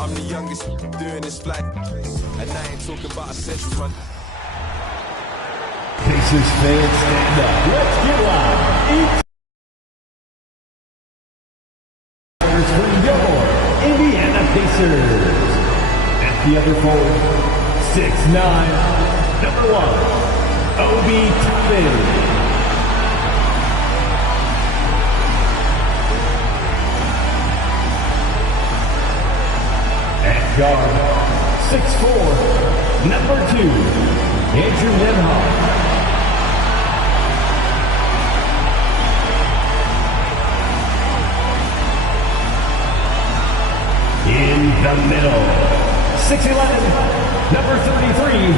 I'm the youngest doing this flight, and I ain't talking about a central run. Pacers fans, stand up. Let's get loud. For your Indiana Pacers. At the other forward, 6'9", number 1, Obi Toppin. At guard, 6'4", number 2, Andrew Nembhard. In the middle, 6'11", number 33,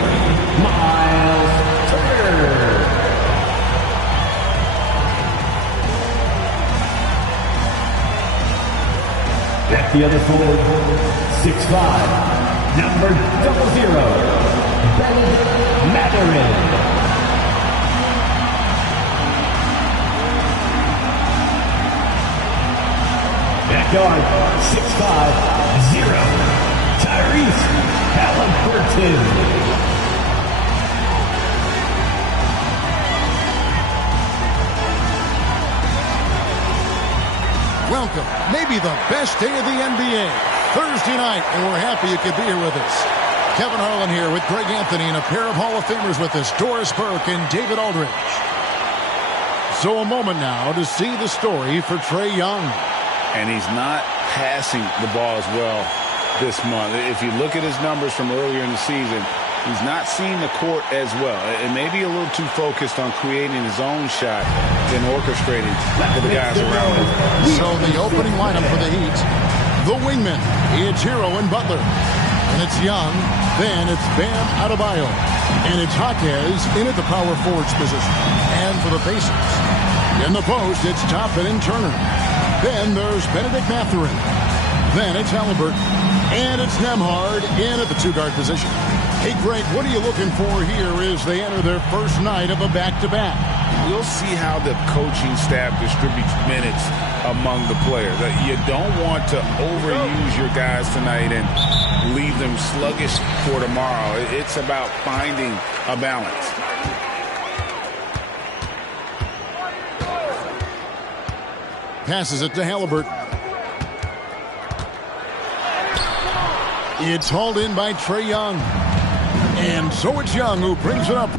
Miles Turner. At the other forward, 6'5", number 00, Ben Mathurin. At guard, 6'5", 0, Tyrese Halliburton. Welcome, maybe the best day of the NBA, Thursday night, and we're happy you could be here with us. Kevin Harlan here with Greg Anthony and a pair of Hall of Famers with us, Doris Burke and David Aldridge. So a moment now to see the story for Trae Young. And he's not passing the ball as well this month. If you look at his numbers from earlier in the season, he's not seeing the court as well. And maybe a little too focused on creating his own shot than orchestrating for the guys around him. So the opening lineup for the Heat, the wingmen, it's Hero and Butler. And it's Young, then it's Bam Adebayo. And it's Jaquez in at the power forwards position. And for the Pacers, in the post, it's Toppin and Turner. Then there's Benedict Mathurin. Then it's Halliburton. And it's Nembhard in at the two-guard position. Hey, Greg, what are you looking for here as they enter their first night of a back-to-back? We'll see how the coaching staff distributes minutes among the players. You don't want to overuse your guys tonight and leave them sluggish for tomorrow. It's about finding a balance. Passes it to Halliburton. It's hauled in by Trae Young. And so it's Young who brings it up.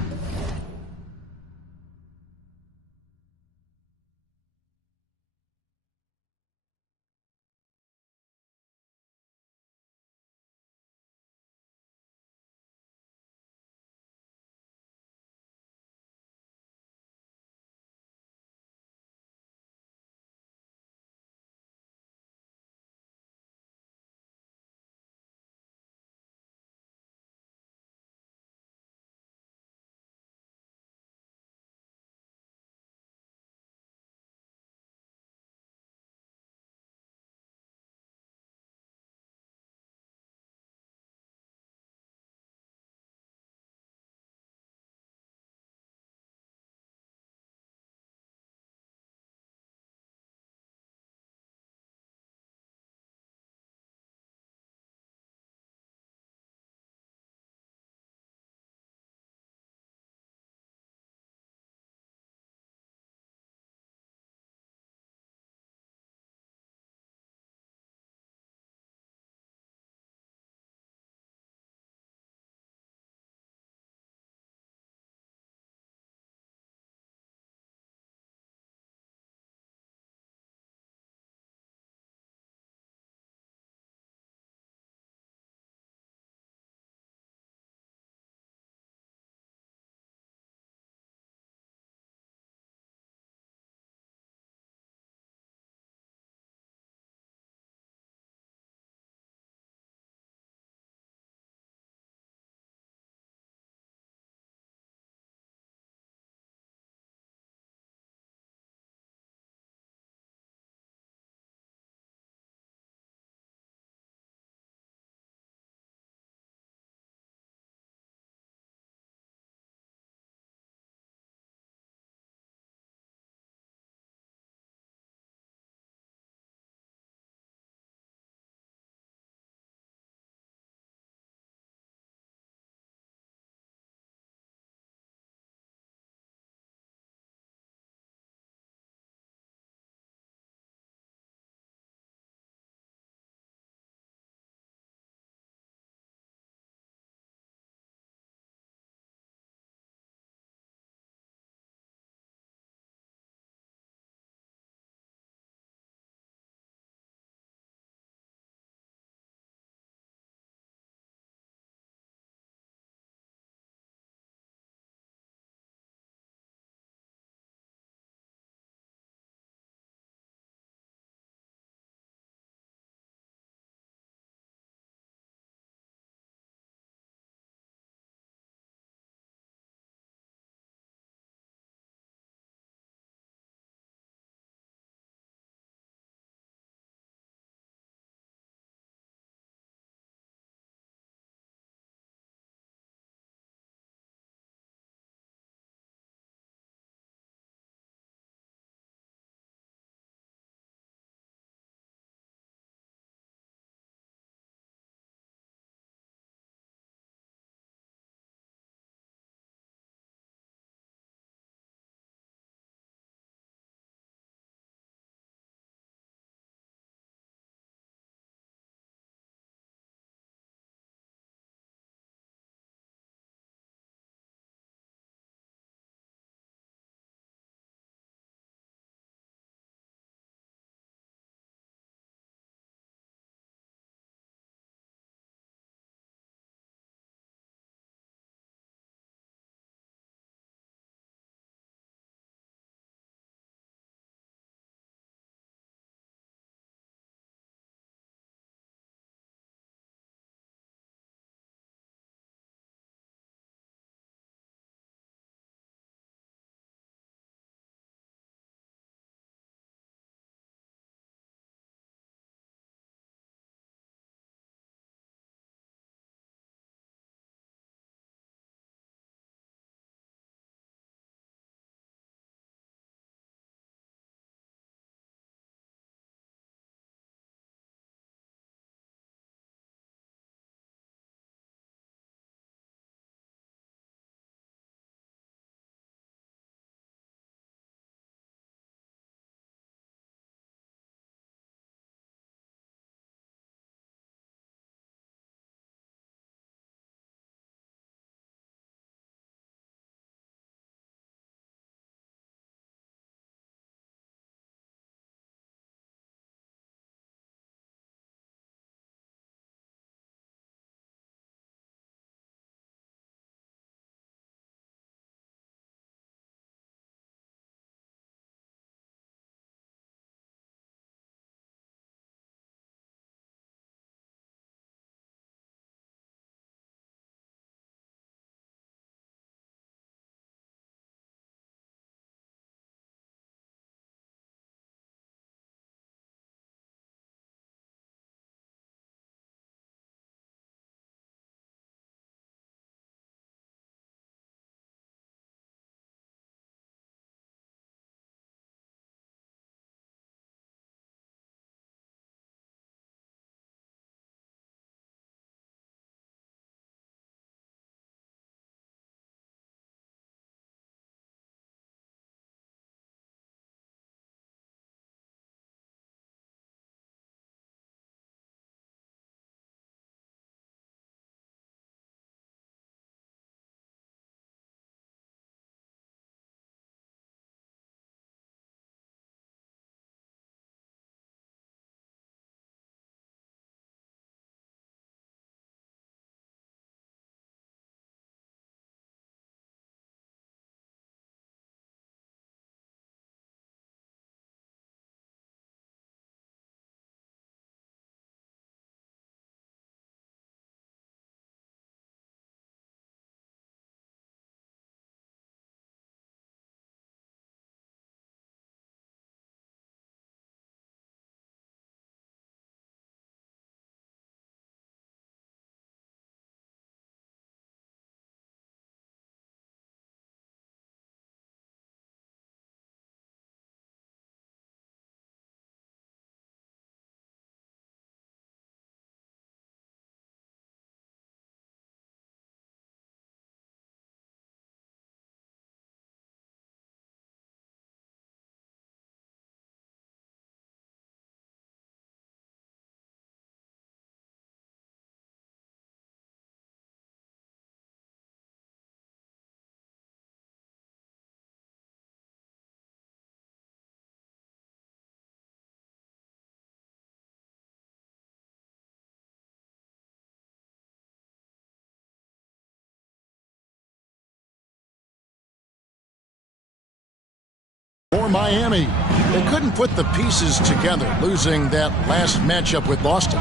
Miami. They couldn't put the pieces together, losing that last matchup with Boston.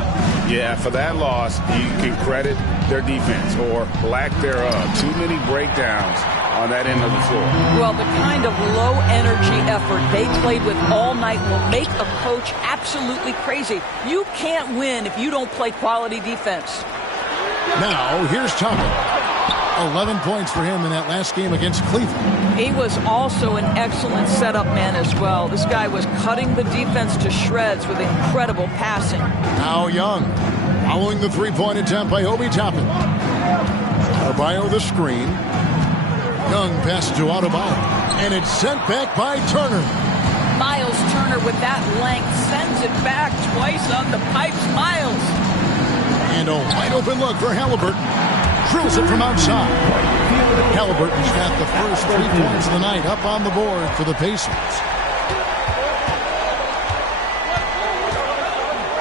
Yeah, for that loss, you can credit their defense or lack thereof. Too many breakdowns on that end of the floor. Well, the kind of low-energy effort they played with all night will make a coach absolutely crazy. You can't win if you don't play quality defense. Now, here's Toppin. 11 points for him in that last game against Cleveland. He was also an excellent setup man as well. This guy was cutting the defense to shreds with incredible passing. Now Young, following the three-point attempt by Obi Toppin. Adebayo the screen. Young passes to Adebayo, and it's sent back by Turner. Miles Turner with that length sends it back twice on the pipes. Miles. And a wide open look for Halliburton. Drills it from outside. Halliburton's got the first 3 points of the night up on the board for the Pacers.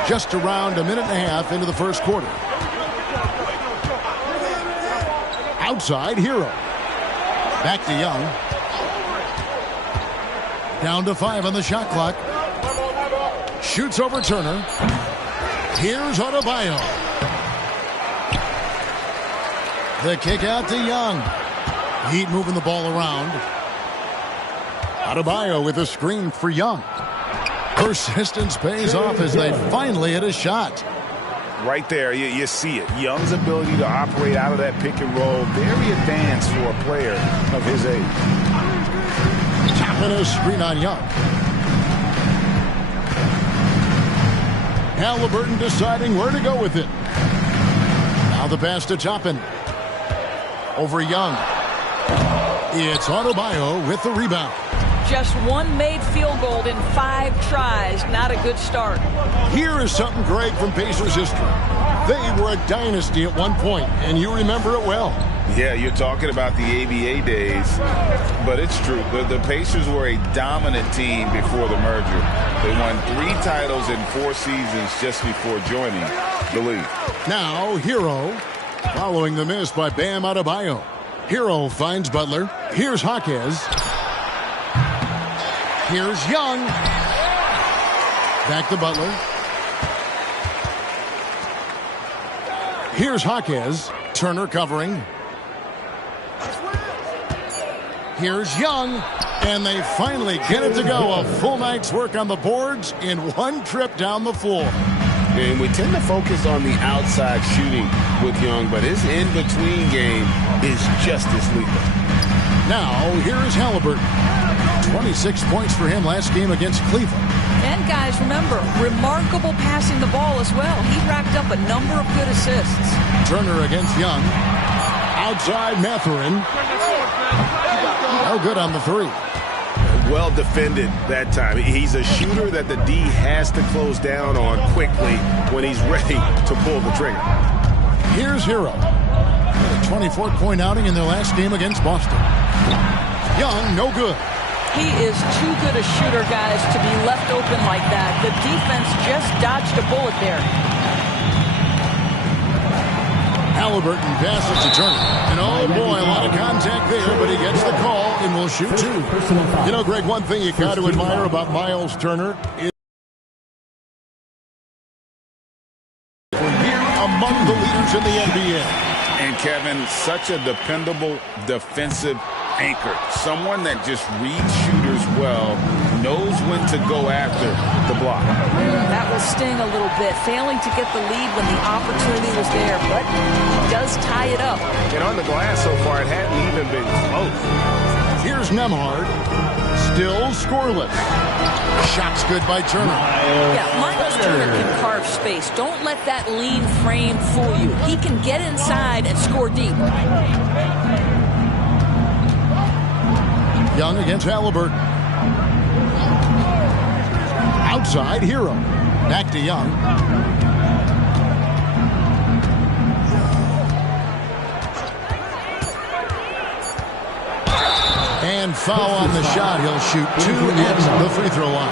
Just around a minute and a half into the first quarter. Outside, Hero. Back to Young. Down to 5 on the shot clock. Shoots over Turner. Here's Adebayo. The kick out to Young. Heat moving the ball around. Adebayo with a screen for Young. Persistence pays off as they finally hit a shot. Right there, you see it. Young's ability to operate out of that pick and roll, very advanced for a player of his age. Tapping a screen on Young. Halliburton deciding where to go with it. Now the pass to Toppin. Over Young. It's Adebayo with the rebound. Just one made field goal in 5 tries. Not a good start. Here is something great from Pacers history. They were a dynasty at one point, and you remember it well. Yeah, you're talking about the ABA days, but it's true. The Pacers were a dominant team before the merger. They won 3 titles in 4 seasons just before joining the league. Now, Hero, following the miss by Bam Adebayo. Hero finds Butler. Here's Jaquez. Here's Young. Back to Butler. Here's Jaquez. Turner covering. Here's Young. And they finally get it to go. A full night's work on the boards in one trip down the floor. And we tend to focus on the outside shooting with Young, but his in-between game is just as lethal. Now, here is Halliburton. 26 points for him last game against Cleveland. And guys, remember, remarkable passing the ball as well. He racked up a number of good assists. Turner against Young. Outside Mathurin. No good on the 3. Well defended that time. He's a shooter that the D has to close down on quickly when he's ready to pull the trigger. Here's Hero. A 24-point outing in their last game against Boston. Young, no good. He is too good a shooter, guys, to be left open like that. The defense just dodged a bullet there. Halliburton passes to Turner. And oh boy, a lot of contact there, but he gets the call and will shoot 2. You know, Greg, one thing you got to admire about Miles Turner is here among the leaders in the NBA. And Kevin, such a dependable defensive anchor. Someone that just reads shooters well, knows when to go after the block. That will sting a little bit, failing to get the lead when the opportunity was there, but he does tie it up. And on the glass so far, it hadn't even been close. Here's Nembhard. Still scoreless. Shot's good by Turner. Yeah, Miles Turner can carve space. Don't let that lean frame fool you. He can get inside and score deep. Young against Halliburton. Outside, Hero. Back to Young. And foul on the shot. He'll shoot 2 at the free throw line.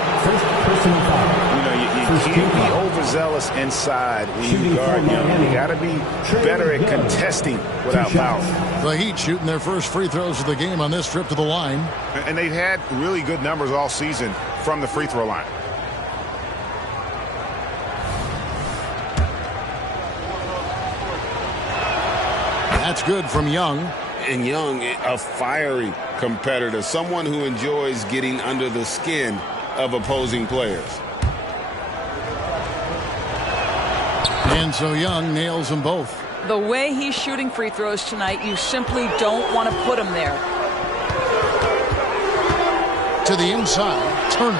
You know, you can't be overzealous inside when you guard Young. You got to be better at contesting without foul. The Heat shooting their first free throws of the game on this trip to the line. And they've had really good numbers all season from the free throw line. That's good from Young. And Young, a fiery competitor, someone who enjoys getting under the skin of opposing players. And so Young nails them both. The way he's shooting free throws tonight, you simply don't want to put him there. To the inside, Turner.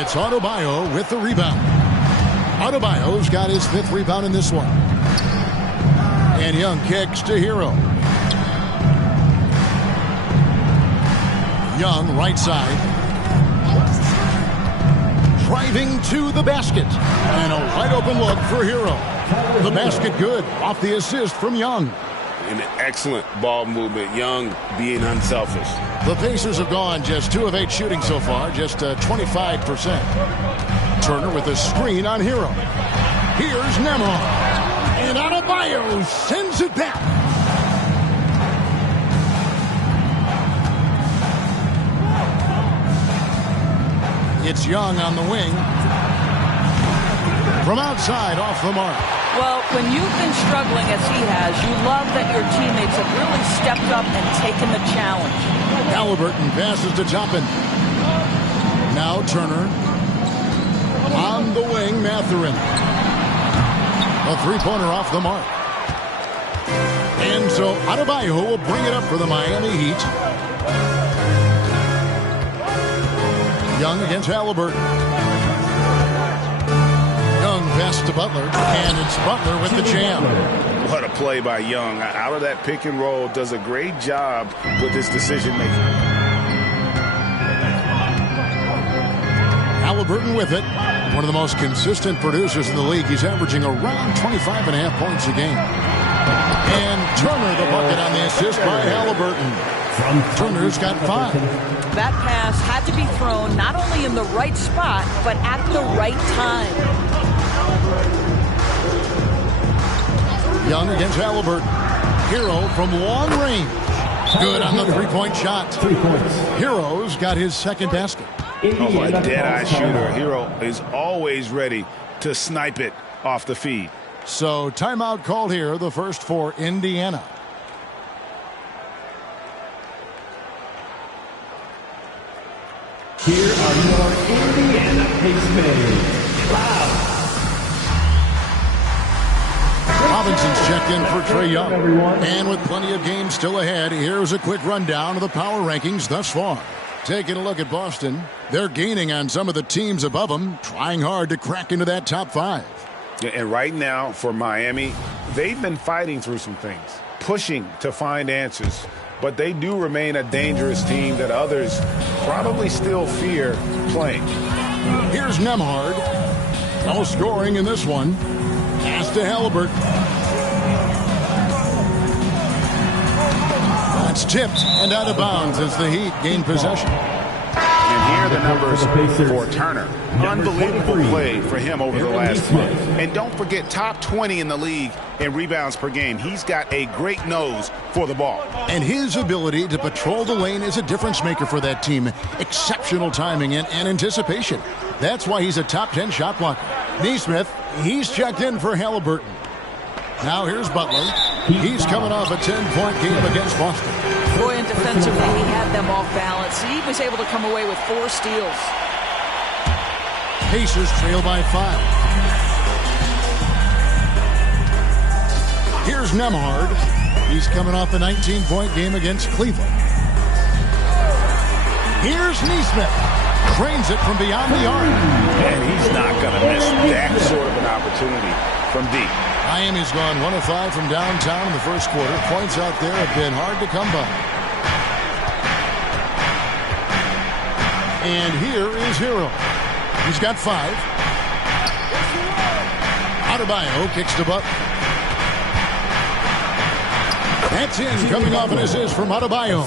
It's Adebayo with the rebound. Adebayo's got his 5th rebound in this one. And Young kicks to Hero. Young, right side. Driving to the basket. And a wide open look for Hero. The basket good off the assist from Young. An excellent ball movement. Young being unselfish. The Pacers have gone just 2 of 8 shooting so far, just 25%. Turner with a screen on Hero. Here's Nembhard. And Adebayo sends it back. It's Young on the wing. From outside, off the mark. Well, when you've been struggling as he has, you love that your teammates have really stepped up and taken the challenge. Halliburton passes to Toppin. Now Turner. On the wing, Mathurin. A 3-pointer off the mark. And so Adebayo will bring it up for the Miami Heat. Young against Halliburton. Young pass to Butler, and it's Butler with the jam. What a play by Young. Out of that pick and roll, does a great job with his decision making. Halliburton with it. One of the most consistent producers in the league. He's averaging around 25.5 points a game. And Turner the bucket on the assist by Halliburton. Turner's got 5. That pass had to be thrown not only in the right spot, but at the right time. Young against Halliburton. Hero from long range. Good on the 3-point shot. 3 points. Hero's got his 2nd basket. Oh, a dead-eye shooter. Hero is always ready to snipe it off the feed. So timeout called here, the first for Indiana. Here are your Indiana Pacers. Loud. Robinson's checked in for Trae Young. And with plenty of games still ahead, here's a quick rundown of the power rankings thus far. Taking a look at Boston, they're gaining on some of the teams above them, trying hard to crack into that top 5. And right now for Miami, they've been fighting through some things, pushing to find answers. But they do remain a dangerous team that others probably still fear playing. Here's Nembhard. No scoring in this one. Pass to Halliburton. That's tipped and out of bounds as the Heat gain possession. And here are the numbers for Turner. Unbelievable play for him over the last month. And don't forget, top 20 in the league in rebounds per game. He's got a great nose for the ball. And his ability to patrol the lane is a difference maker for that team. Exceptional timing and anticipation. That's why he's a top 10 shot blocker. Nesmith, he's checked in for Halliburton. Now here's Butler. He's coming off a 10-point game against Boston. Boy, and defensively, he had them off balance. He was able to come away with 4 steals. Pacers trail by 5. Here's Nembhard. He's coming off a 19-point game against Cleveland. Here's Nesmith. Trains it from beyond the arc. And he's not going to miss that sort of an opportunity from deep. Miami's gone 1 of 5 from downtown in the first quarter. Points out there have been hard to come by. And here is Hero. He's got 5. Adebayo kicks to Butler. That's in, coming off an assist from Adebayo.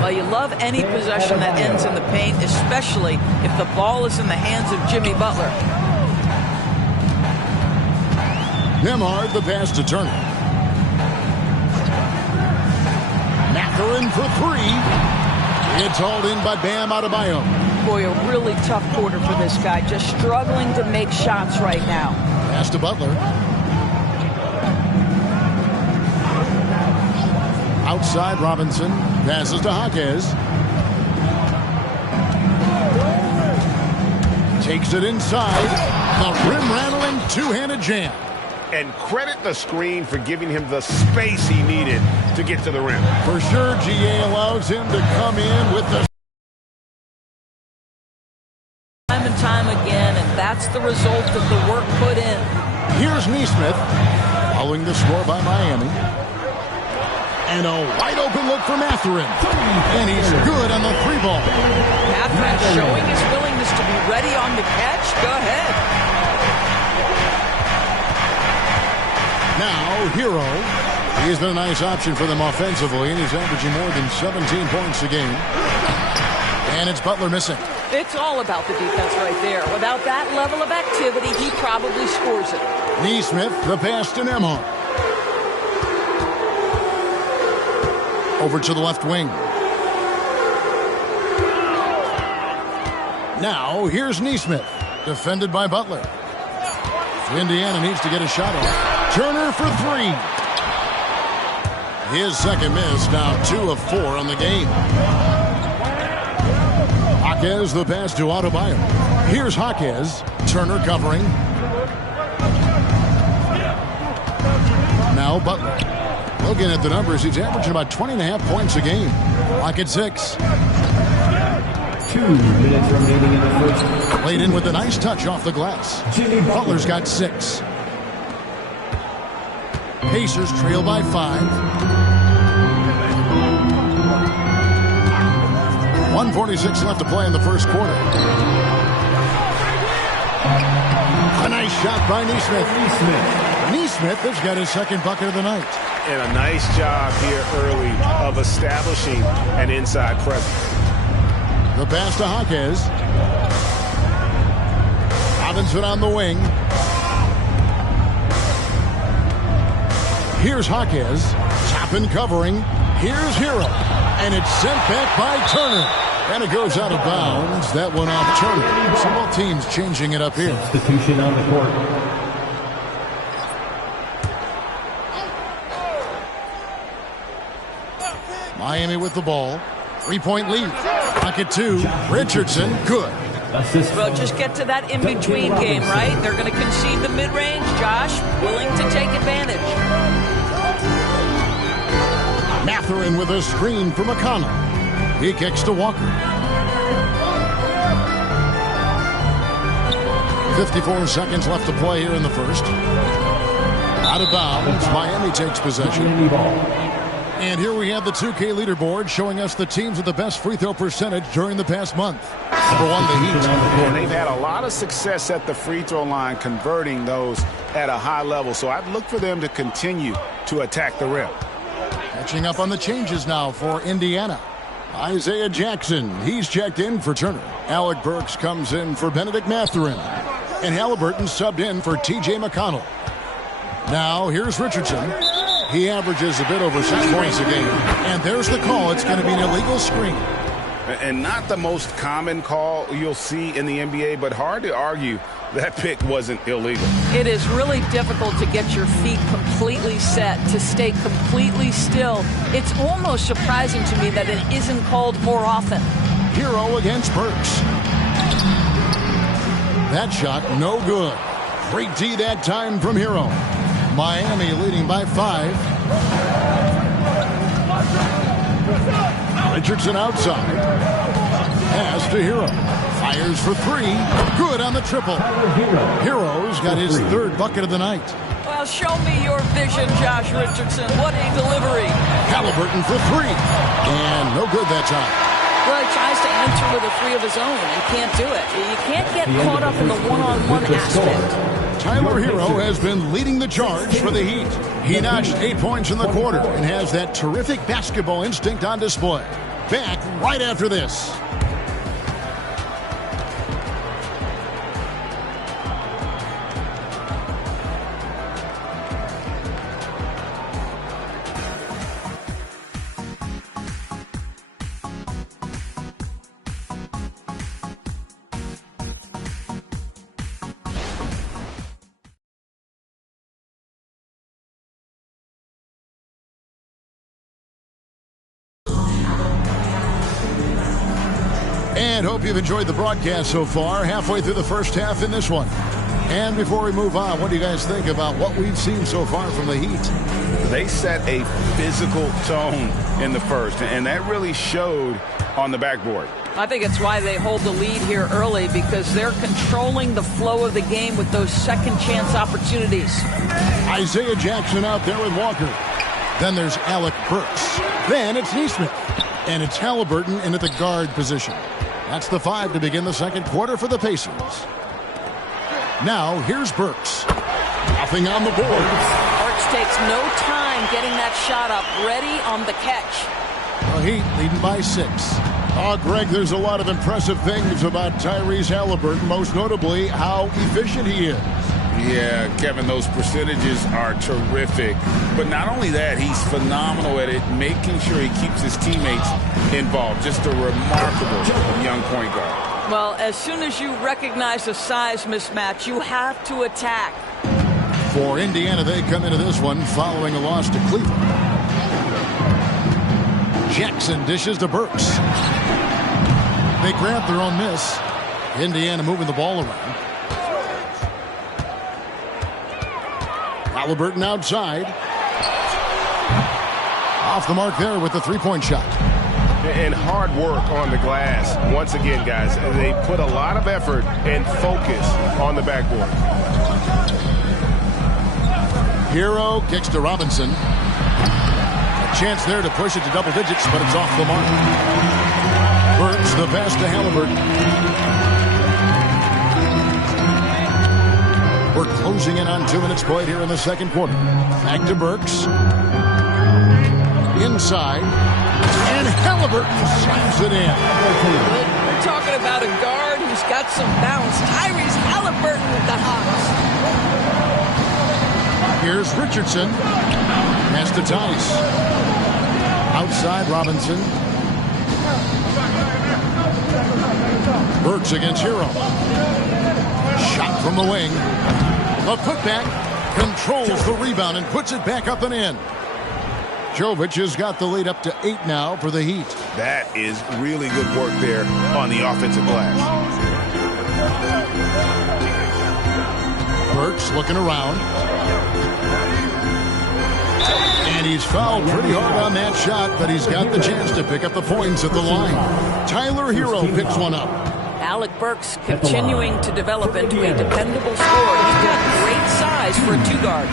Well, you love any possession that ends in the paint, especially if the ball is in the hands of Jimmy Butler. Nembhard the pass to Turner. Mathurin for three. It's hauled in by Bam Adebayo. Boy, a really tough quarter for this guy. Just struggling to make shots right now. Pass to Butler. Outside Robinson. Passes to Jaquez. Takes it inside. The rim-rattling two-handed jam. And credit the screen for giving him the space he needed to get to the rim. For sure, GA allows him to come in with the... Time and time again, and that's the result of the work put in. Here's Nesmith, following the score by Miami. And a wide-open look for Mathurin. And he's good on the three ball. Mathurin showing his willingness to be ready on the catch. Go ahead. Now, Hero. He's been a nice option for them offensively, and he's averaging more than 17 points a game. And it's Butler missing. It's all about the defense right there. Without that level of activity, he probably scores it. Nesmith, the pass to Nembhard. Over to the left wing. Now, here's Nesmith, defended by Butler. Indiana needs to get a shot off. Turner for three. His second miss, now 2 of 4 on the game. Jaquez, the pass to Adebayo. Here's Jaquez. Turner covering. Now Butler. Looking at the numbers, he's averaging about 20.5 points a game. Lock at 6. 2 minutes remaining in the first. Played in with a nice touch off the glass. Butler's got 6. Pacers trail by 5. 1:46 left to play in the first quarter. A nice shot by Nesmith. Nesmith has got his second bucket of the night. And a nice job here early of establishing an inside presence. The pass to Jaquez. Robinson on the wing. Here's Jaquez. Top and covering. Here's Hero. And it's sent back by Turner. And it goes out of bounds. That one off Turner. Some both teams changing it up here. Substitution on the court. Miami with the ball. 3-point lead. Pocket 2. Richardson. Good. Well, just get to that in-between game, right? They're going to concede the mid-range. Josh, willing to take advantage. Mathurin with a screen for McConnell. He kicks to Walker. 54 seconds left to play here in the first. Out of bounds. Miami takes possession. And here we have the 2K leaderboard showing us the teams with the best free throw percentage during the past month. Number 1, the Heat. And they've had a lot of success at the free throw line converting those at a high level. So I'd look for them to continue to attack the rim. Catching up on the changes now for Indiana. Isaiah Jackson, he's checked in for Turner. Alec Burks comes in for Benedict Mathurin. And Halliburton subbed in for T.J. McConnell. Now here's Richardson. He averages a bit over 6 points a game. And there's the call. It's going to be an illegal screen. And not the most common call you'll see in the NBA, but hard to argue that pick wasn't illegal. It is really difficult to get your feet completely set, to stay completely still. It's almost surprising to me that it isn't called more often. Hero against Burks. That shot, no good. Great D that time from Hero. Miami leading by 5. Richardson outside. Pass to Hero. Fires for 3. Good on the triple. Hero's got his 3rd bucket of the night. Well, show me your vision, Josh Richardson. What a delivery. Halliburton for 3. And no good that time. Well, he tries to answer with a 3 of his own and can't do it. You can't get caught up in the one-on-one aspect. Tyler Hero has been leading the charge for the Heat. He notched 8 points in the quarter and has that terrific basketball instinct on display. Back right after this. And hope you've enjoyed the broadcast so far. Halfway through the first half in this one. And before we move on, what do you guys think about what we've seen so far from the Heat? They set a physical tone in the first, and that really showed on the backboard. I think it's why they hold the lead here early, because they're controlling the flow of the game with those second chance opportunities. Isaiah Jackson out there with Walker. Then there's Alec Burks. Then it's Nesmith. And it's Halliburton in at the guard position. That's the 5 to begin the second quarter for the Pacers. Now, here's Burks. Nothing on the board. Burks takes no time getting that shot up, ready on the catch. The Heat leading by 6. Oh, Greg, there's a lot of impressive things about Tyrese Halliburton, most notably how efficient he is. Yeah, Kevin, those percentages are terrific. But not only that, he's phenomenal at it, making sure he keeps his teammates involved. Just a remarkable young point guard. Well, as soon as you recognize a size mismatch, you have to attack. For Indiana, they come into this one following a loss to Cleveland. Jackson dishes to Burks. They grab their own miss. Indiana moving the ball around. Halliburton outside. Off the mark there with the three-point shot. And hard work on the glass. Once again, guys, they put a lot of effort and focus on the backboard. Hero kicks to Robinson. A chance there to push it to double digits, but it's off the mark. Burks the pass to Halliburton. We're closing in on 2 minutes played here in the second quarter. Back to Burks. Inside. And Halliburton slams it in. We're talking about a guard who's got some bounce. Tyrese Halliburton with the hops. Here's Richardson. Pass to Tice. Outside Robinson. Burks against Hero. Shot from the wing. A putback. Controls the rebound and puts it back up and in. Jovic has got the lead up to 8 now for the Heat. That is really good work there on the offensive glass. Burks looking around. And he's fouled pretty hard on that shot, but he's got the chance to pick up the points at the line. Tyler Hero picks one up. Alec Burks continuing to develop into a dependable scorer. He's got great size for a two-guard.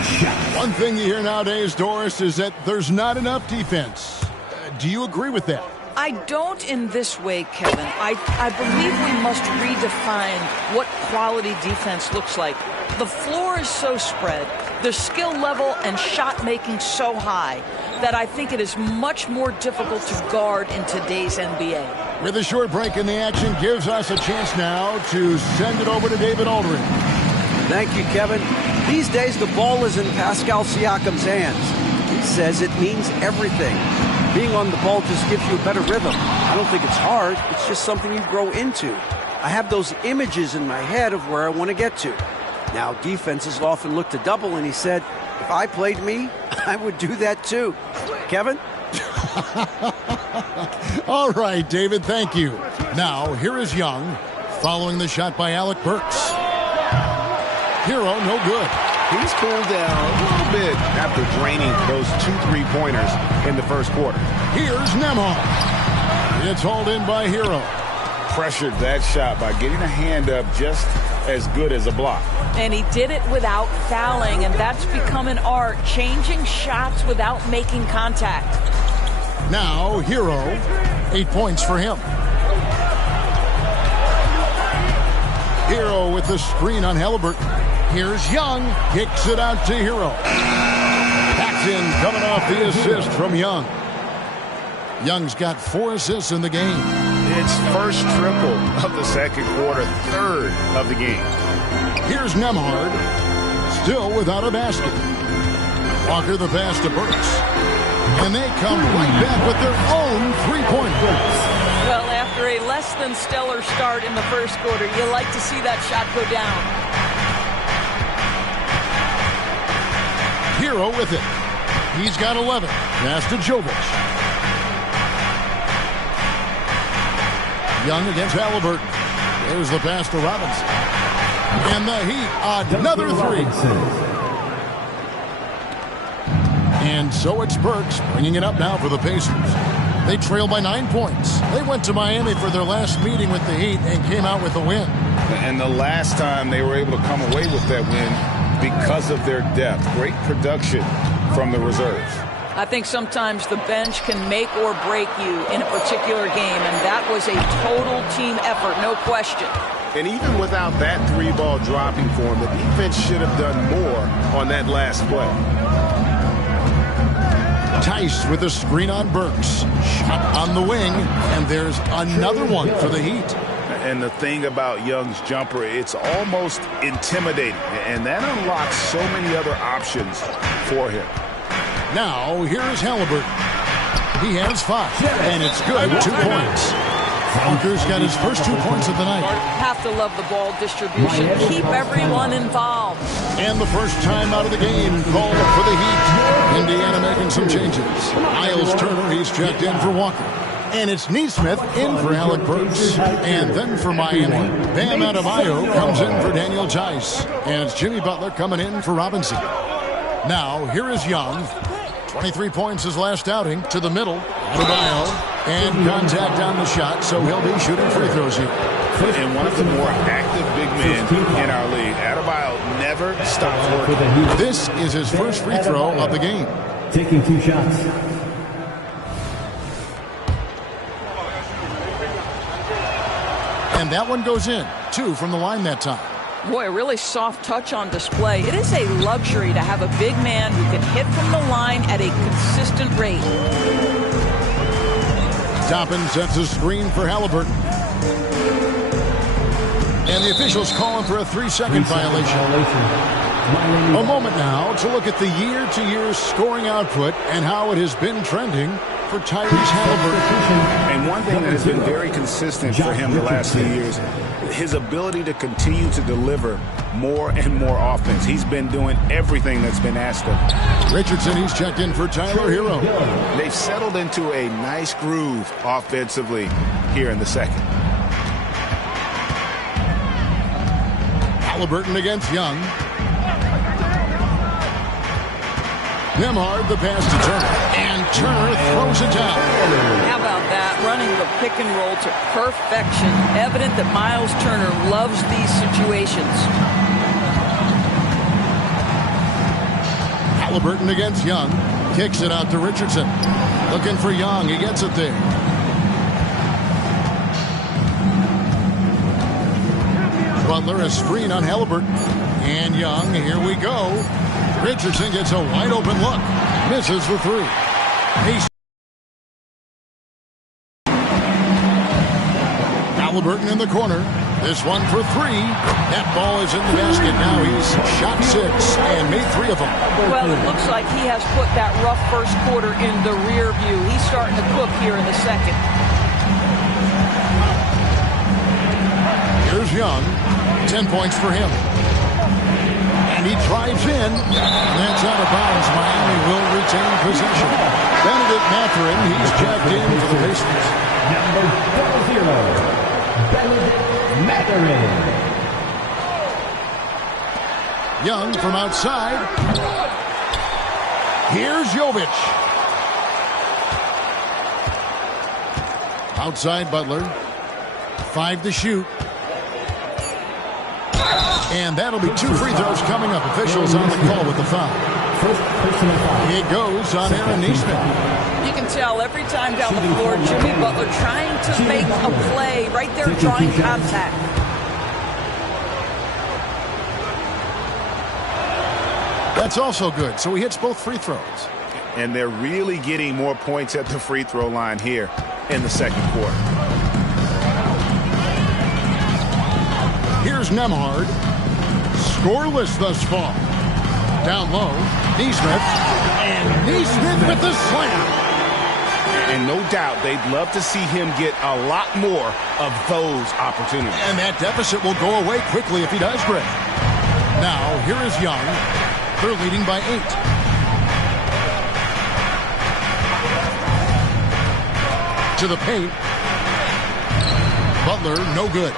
One thing you hear nowadays, Doris, is that there's not enough defense. Do you agree with that? I don't in this way, Kevin. I believe we must redefine what quality defense looks like. The floor is so spread, the skill level and shot making so high that I think it is much more difficult to guard in today's NBA. With a short break in the action, gives us a chance now to send it over to David Aldridge. Thank you, Kevin. These days, the ball is in Pascal Siakam's hands. He says it means everything. Being on the ball just gives you a better rhythm. I don't think it's hard. It's just something you grow into. I have those images in my head of where I want to get to. Now, defenses often look to double, and he said, if I played me, I would do that too. Kevin? All right, David, thank you. Now, here is Young, following the shot by Alec Burks. Hero, no good. He's cooled down a little bit after draining those 2 3-pointers in the first quarter. Here's Nembhard. It's hauled in by Hero. Pressured that shot by getting a hand up just as good as a block. And he did it without fouling, and that's become an art, changing shots without making contact. Now, Hero, 8 points for him. Hero with the screen on Halliburton. Here's Young, kicks it out to Hero. Paxson coming off the assist from Young. Young's got 4 assists in the game. It's first triple of the second quarter, third of the game. Here's Nembhard, still without a basket. Walker the pass to Burks. And they come right back with their own 3-pointer. Well, after a less than stellar start in the first quarter, you like to see that shot go down. Hero with it. He's got 11. Pass to Jovic. Young against Halliburton. There's the pass to Robinson. And the Heat, another three. And so it's Burks bringing it up now for the Pacers. They trail by 9 points. They went to Miami for their last meeting with the Heat and came out with a win. And the last time they were able to come away with that win because of their depth. Great production from the reserves. I think sometimes the bench can make or break you in a particular game, and that was a total team effort, no question. And even without that three-ball dropping for him, the defense should have done more on that last play. Tice with a screen on Burks. Shot on the wing, and there's another one for the Heat. And the thing about Young's jumper, it's almost intimidating, and that unlocks so many other options for him. Now, here's Halliburton. He has 5, and it's good, 2 points. Walker's got his first 2 points of the night. Have to love the ball distribution. Keep everyone involved. And the first time out of the game called for the Heat. Indiana making some changes. Miles Turner, he's checked in for Walker. And it's Neesmith in for Alec Burks. And then for Miami, Bam Adebayo comes in for Daniel Tice. And it's Jimmy Butler coming in for Robinson. Now, here is Young. 23 points his last outing. To the middle, Adebayo. And contact on the shot, so he'll be shooting free throws here. And one of the more active big men in our league. Adebayo never stops working. This is his first free throw of the game. Taking 2 shots. And that one goes in. 2 from the line that time. Boy, a really soft touch on display. It is a luxury to have a big man who can hit from the line at a consistent rate. Toppin sets a screen for Halliburton. And the officials calling for a 3-second violation. A moment now to look at the year-to-year scoring output and how it has been trending for Tyrese Halliburton. And one thing that has been very consistent for him the last few years, his ability to continue to deliver more and more offense. He's been doing everything that's been asked of him. Richardson, he's checked in for Tyler Hero. They've settled into a nice groove offensively here in the second. Halliburton against Young. Nembhard, the pass to Turner. And Turner throws it down. How about that? Running the pick and roll to perfection. Evident that Miles Turner loves these situations. Halliburton against Young. Kicks it out to Richardson. Looking for Young. He gets it there. Butler a screen on Halliburton. And Young, here we go. Richardson gets a wide open look. Misses the 3. Halliburton in the corner. This one for 3. That ball is in the basket now. He's shot 6 and made 3 of them. Well, it looks like he has put that rough first quarter in the rear view. He's starting to cook here in the second. Here's Young. 10 points for him. And he drives in. That's out of bounds. Miami will retain possession. Benedict Mathurin, he's checked in for the Pacers. Number 00, Benedict Mathurin. Young from outside. Here's Jovic. Outside Butler. 5 to shoot. And that'll be 2 free throws coming up. Officials on the call with the foul. First personal foul. It goes on Aaron Neesmith. You can tell every time down the floor, Jimmy Butler trying to make a play right there, drawing contact. That's also good. So he hits both free throws. And they're really getting more points at the free throw line here in the second quarter. Here's Nembhard. Scoreless thus far. Down low, Neesmith. And Neesmith with the slam. And no doubt they'd love to see him get a lot more of those opportunities. And that deficit will go away quickly if he does break. Now, here is Young. They're leading by 8. To the paint. Butler, no good.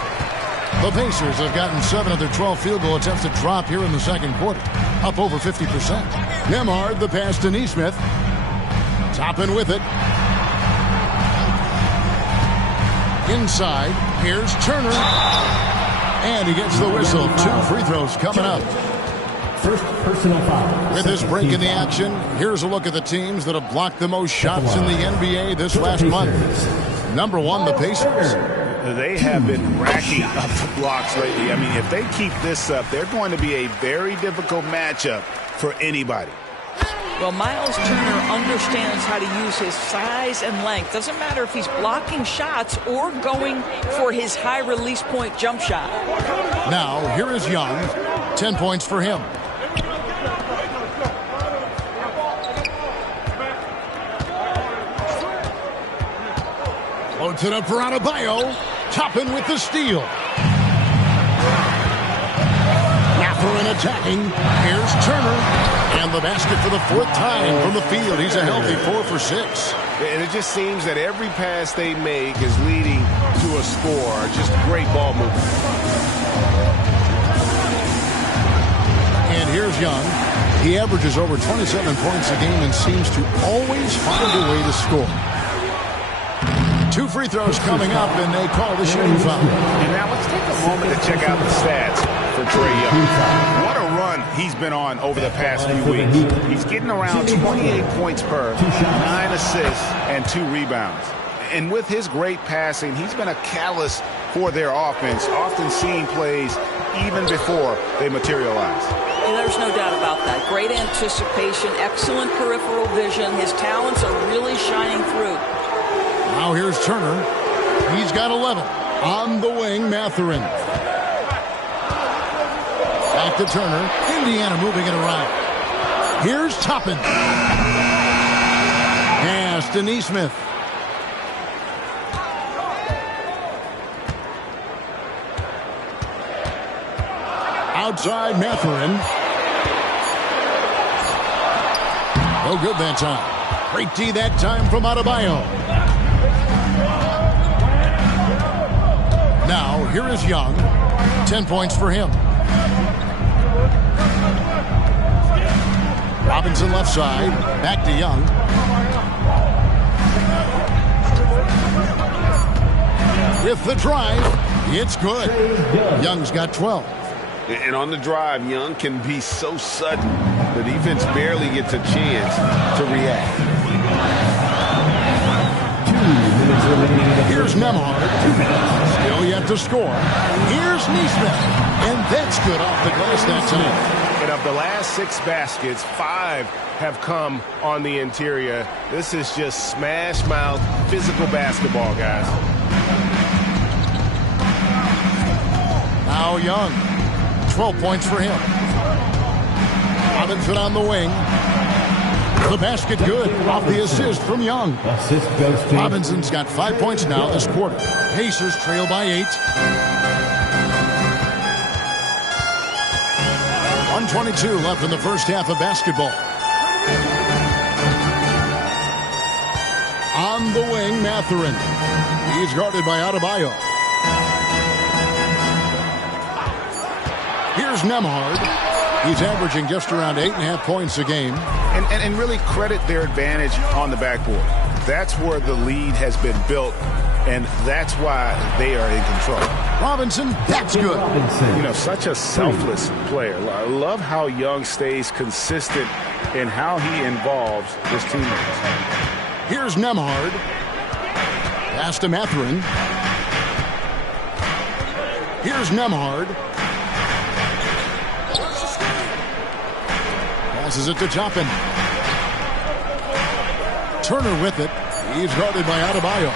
The Pacers have gotten 7 of their 12 field goal attempts to drop here in the second quarter, up over 50%. Nembhard, the pass to Nesmith. Toppin with it. Inside, here's Turner. And he gets the whistle. 2 free throws coming up. First personal foul. With this break in the action, here's a look at the teams that have blocked the most shots in the NBA this last month. Number 1, the Pacers. They have been racking up the blocks lately. I mean, if they keep this up, they're going to be a very difficult matchup for anybody. Well, Miles Turner understands how to use his size and length. Doesn't matter if he's blocking shots or going for his high release point jump shot. Now, here is Young. 10 points for him. Loads it up for Adebayo. Toppin with the steal. Mathurin attacking. Here's Turner. And the basket for the 4th time from the field. He's a healthy 4 for 6. And it just seems that every pass they make is leading to a score. Just great ball movement. And here's Young. He averages over 27 points a game and seems to always find a way to score. 2 free throws coming up, and they call the shooting foul. And now let's take a moment to check out the stats for Trae Young. What a run he's been on over the past few weeks. He's getting around 28 points per, 9 assists, and 2 rebounds. And with his great passing, he's been a catalyst for their offense, often seeing plays even before they materialize. And there's no doubt about that. Great anticipation, excellent peripheral vision. His talents are really shining through. Now here's Turner. He's got 11. On the wing, Mathurin. Back to Turner. Indiana moving it around. Here's Toppin. Pass to Nesmith. Outside Mathurin. No good that time. Great D that time from Adebayo. Now, here is Young. 10 points for him. Robinson left side. Back to Young. With the drive, it's good. Young's got 12. And on the drive, Young can be so sudden. The defense barely gets a chance to react. 2 minutes remaining. Here's Nembhard. Still yet to score. Here's Nesmith. And that's good off the glass that time. And of the last 6 baskets, 5 have come on the interior. This is just smash mouth physical basketball, guys. Now Young. 12 points for him. Robinson on the wing. The basket good off the assist from Young. Assist goes to Robinson's got 5 points now this quarter. Pacers trail by 8. 1:22 left in the first half of basketball. On the wing, Mathurin. He's guarded by Adebayo. Here's Nembhard. He's averaging just around 8.5 points a game. And really credit their advantage on the backboard. That's where the lead has been built, and that's why they are in control. Robinson, that's good. You know, such a selfless player. I love how Young stays consistent in how he involves his teammates. Here's Nembhard. Pass to Mathurin. Here's Nembhard. Passes it to Toppin. Turner with it. He's guarded by Adebayo.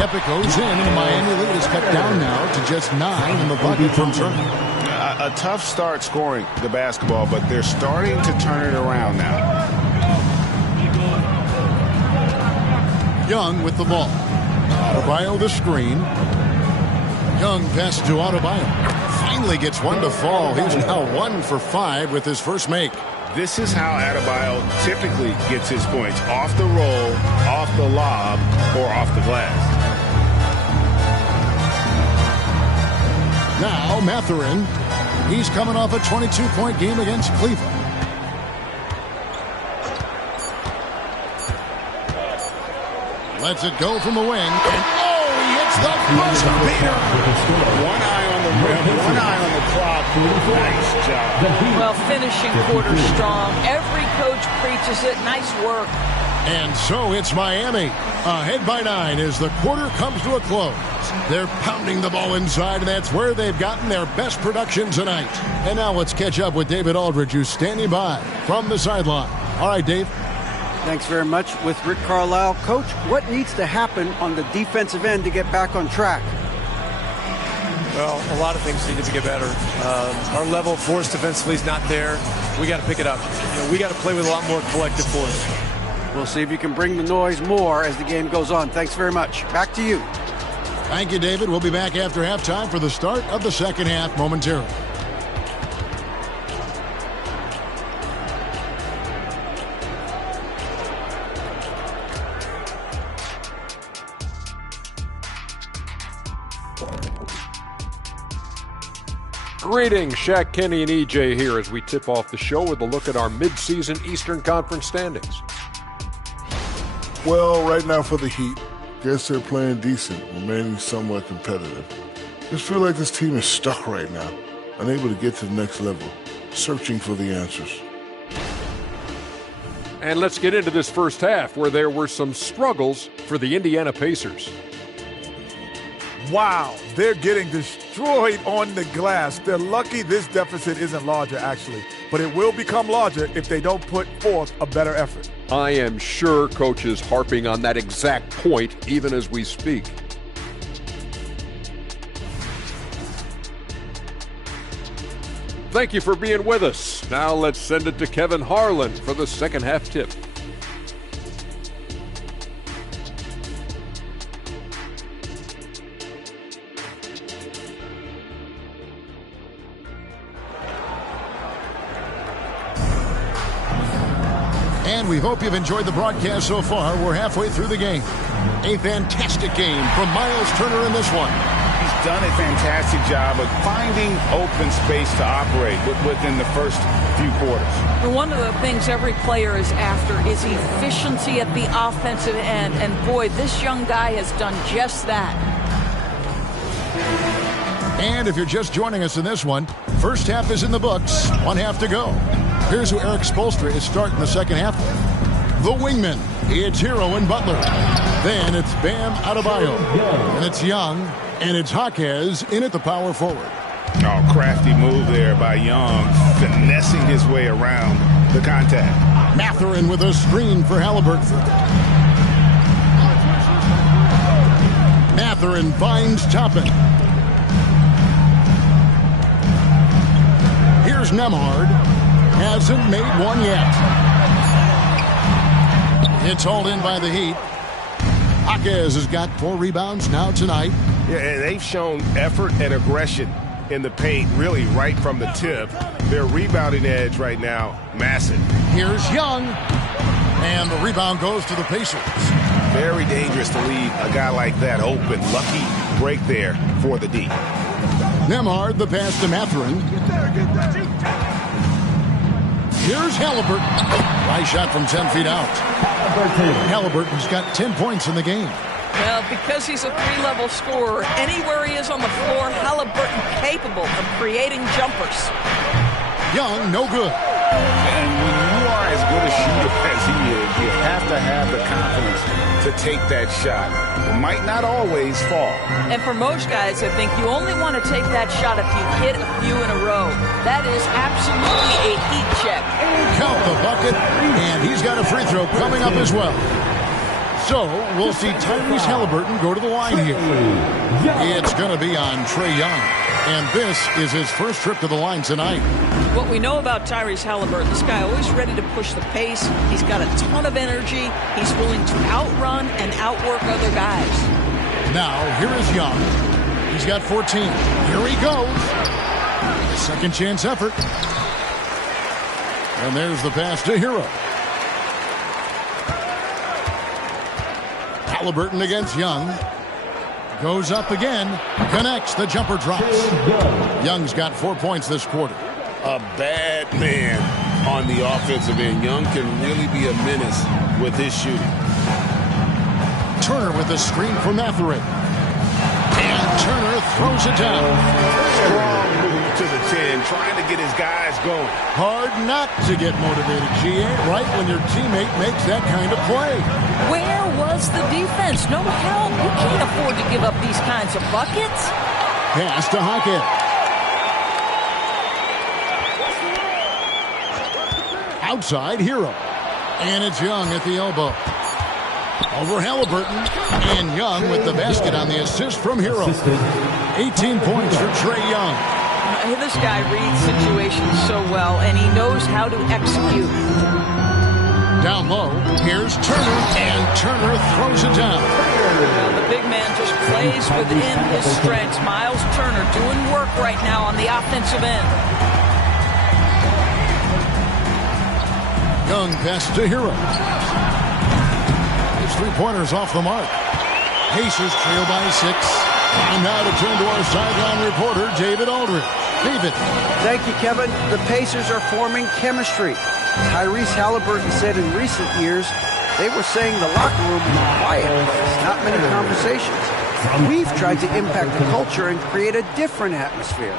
Epic goes in, and the Miami lead is cut down now to just 9 in the bucket from Turner. A tough start scoring the basketball, but they're starting to turn it around now. Young with the ball. Adebayo the screen. Young passes to Adebayo. Finally gets one to fall. He's now 1 for 5 with his first make. This is how Adebayo typically gets his points. Off the roll, off the lob, or off the glass. Now Mathurin. He's coming off a 22-point game against Cleveland. Lets it go from the wing. And he hits the buzzer beater. One eye on the rim, one eye on the clock. Nice job. Well, finishing quarter strong. Every coach preaches it. Nice work. And so it's Miami. Ahead by 9 as the quarter comes to a close. They're pounding the ball inside, and that's where they've gotten their best production tonight. And now let's catch up with David Aldridge, who's standing by from the sideline. All right, Dave. Thanks very much. With Rick Carlisle. Coach, what needs to happen on the defensive end to get back on track? Well, a lot of things need to get better. Our level of force defensively is not there. We got to pick it up. We got to play with a lot more collective force. We'll see if you can bring the noise more as the game goes on. Thanks very much. Back to you. Thank you, David. We'll be back after halftime for the start of the second half momentarily. Greetings, Shaq Kenny and EJ here as we tip off the show with a look at our mid-season Eastern Conference standings. Well, right now for the Heat, guess they're playing decent, remaining somewhat competitive. Just feel like this team is stuck right now, unable to get to the next level, searching for the answers. And let's get into this first half where there were some struggles for the Indiana Pacers. Wow, they're getting destroyed on the glass. They're lucky this deficit isn't larger, actually. But it will become larger if they don't put forth a better effort. I am sure Coach is harping on that exact point even as we speak. Thank you for being with us. Now let's send it to Kevin Harlan for the second half tip. And we hope you've enjoyed the broadcast so far. We're halfway through the game. A fantastic game from Miles Turner in this one. He's done a fantastic job of finding open space to operate within the first few quarters. And one of the things every player is after is efficiency at the offensive end. And boy, this young guy has done just that. And if you're just joining us in this one, first half is in the books. One half to go. Here's who Eric Spoelstra is starting the second half with. The wingman, it's Hero and Butler. Then it's Bam Adebayo. And it's Young. And it's Jaquez in at the power forward. Oh, crafty move there by Young, finessing his way around the contact. Mathurin with a screen for Halliburton. Mathurin finds Toppin. Here's Nembhard. Hasn't made one yet. It's hauled in by the Heat. Jaquez has got 4 rebounds now tonight. Yeah, and they've shown effort and aggression in the paint, really right from the tip. Their rebounding edge right now, massive. Here's Young. And the rebound goes to the Pacers. Very dangerous to leave a guy like that open. Lucky break there for the D. Nembhard, the pass to Mathurin. Here's Halliburton. Nice shot from 10 feet out. Halliburton's got 10 points in the game. Well, because he's a 3-level scorer, anywhere he is on the floor, Halliburton capable of creating jumpers. Young, no good. And when you are as good a shooter as he is, you have to have the confidence to take that shot. It might not always fall. And for most guys, I think you only want to take that shot if you hit a few in a row. That is absolutely a heat check. Count the bucket, and he's got a free throw coming up as well. So we'll see Tyrese Halliburton go to the line here. It's going to be on Trae Young. And this is his first trip to the line tonight. What we know about Tyrese Halliburton, this guy always ready to push the pace. He's got a ton of energy. He's willing to outrun and outwork other guys. Now, here is Young. He's got 14. Here he goes. A second chance effort. And there's the pass to Hero. Halliburton against Young. Goes up again. Connects. The jumper drops. Young's got 4 points this quarter. A bad man on the offensive end. Young can really be a menace with his shooting. Turner with a screen for Mathurin. And Turner throws it down. Strong move to the 10, trying to get his guys going. Hard not to get motivated, GA, right when your teammate makes that kind of play. Where was the defense? No help. You can't afford to give up these kinds of buckets. Pass to Hackett. Outside, Hero. And it's Young at the elbow. Over Halliburton. And Young with the basket on the assist from Hero. 18 points for Trae Young. This guy reads situations so well, and he knows how to execute. Down low, here's Turner, and Turner throws it down. Well, the big man just plays within his strengths. Miles Turner doing work right now on the offensive end. Young passes to Hero. His three-pointers off the mark. Pacers trail by 6. And now to turn to our sideline reporter, David Aldridge. David. Thank you, Kevin. The Pacers are forming chemistry. Tyrese Halliburton said in recent years they were saying the locker room is a quiet place, not many conversations. We've tried to impact the culture and create a different atmosphere.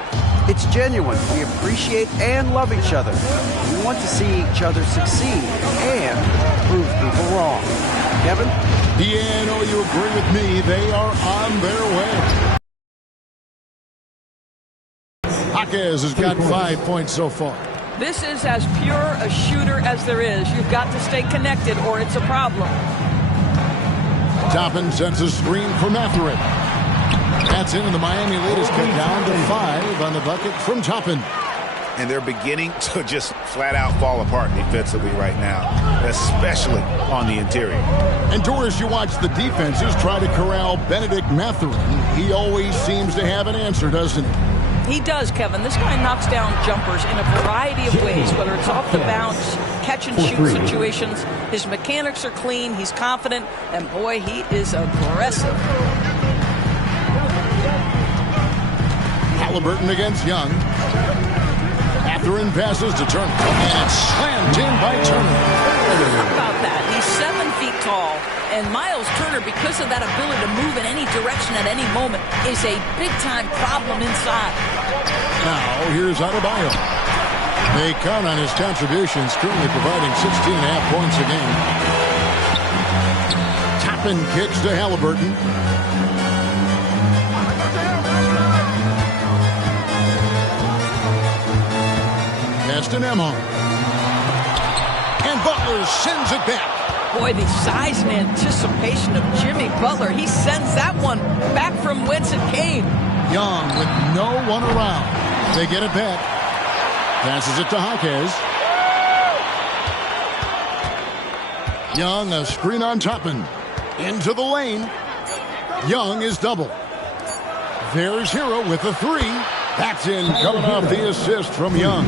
It's genuine. We appreciate and love each other. We want to see each other succeed and prove people wrong. Kevin? Yeah, I know you agree with me. They are on their way. Jaquez has got 5 points so far. This is as pure a shooter as there is. You've got to stay connected or it's a problem. Toppin sends a screen for Mathurin. That's in, and the Miami lead is cut down to 5 on the bucket from Toppin. And they're beginning to just flat out fall apart defensively right now, especially on the interior. And Doris, you watch the defenses try to corral Benedict Mathurin. He always seems to have an answer, doesn't he? He does, Kevin. This guy knocks down jumpers in a variety of ways, whether it's off the bounce, catch-and-shoot situations. His mechanics are clean. He's confident. And, boy, he is aggressive. Halliburton against Young. Mathurin passes to Turner. And it's slammed in by Turner. How about that? He's 7 feet tall. And Miles Turner, because of that ability to move in any direction at any moment, is a big-time problem inside. Now, here's Adebayo. They count on his contributions, currently providing 16.5 points a game. Toppin kicks to Halliburton. Pass to Nembhard. And Butler sends it back. Boy, the size and anticipation of Jimmy Butler. He sends that one back from whence it came. Young with no one around. They get it back. Passes it to Jaquez. Young, a screen on Toppin. Into the lane. Young is double. There's Hero with a 3. That's in, coming off the assist from Young.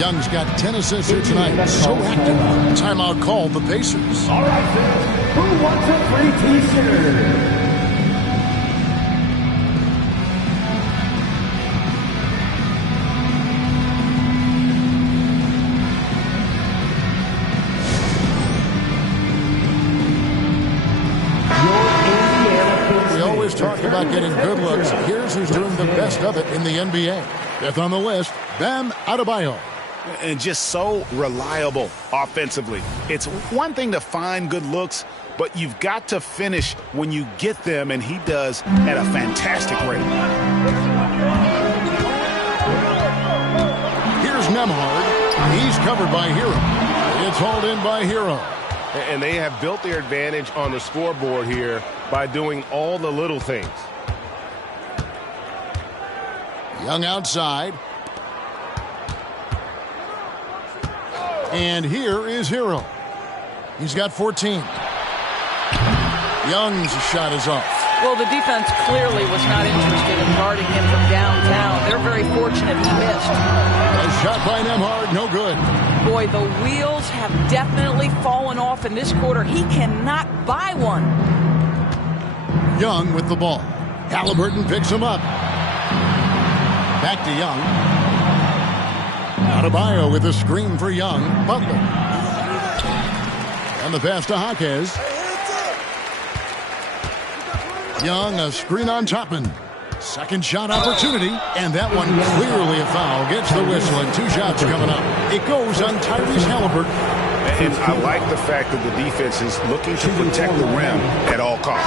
Young's got 10 assists here tonight. So active. Timeout called the Pacers. All right, fans. Who wants a free t-shirt? Talk about getting good looks. Here's who's doing the best of it in the NBA. Fifth on the list, Bam Adebayo. And just so reliable offensively. It's one thing to find good looks, but you've got to finish when you get them, and he does at a fantastic rate. Here's Nembhard. He's covered by Hero. It's hauled in by Hero. And they have built their advantage on the scoreboard here by doing all the little things. Young outside. And here is Hero. He's got 14. Young's shot is off. Well, the defense clearly was not interested in guarding him from downtown. They're very fortunate he missed. A shot by Nembhard, no good. Boy, the wheels have definitely fallen off in this quarter. He cannot buy one. Young with the ball. Halliburton picks him up. Back to Young. Adebayo with a screen for Young. Butler. And the pass to Jaquez. Young, a screen on Toppin. Second shot opportunity, and that one clearly a foul. Gets the whistle, and 2 shots coming up. It goes on Tyrese Halliburton. And I like the fact that the defense is looking to protect the rim at all costs.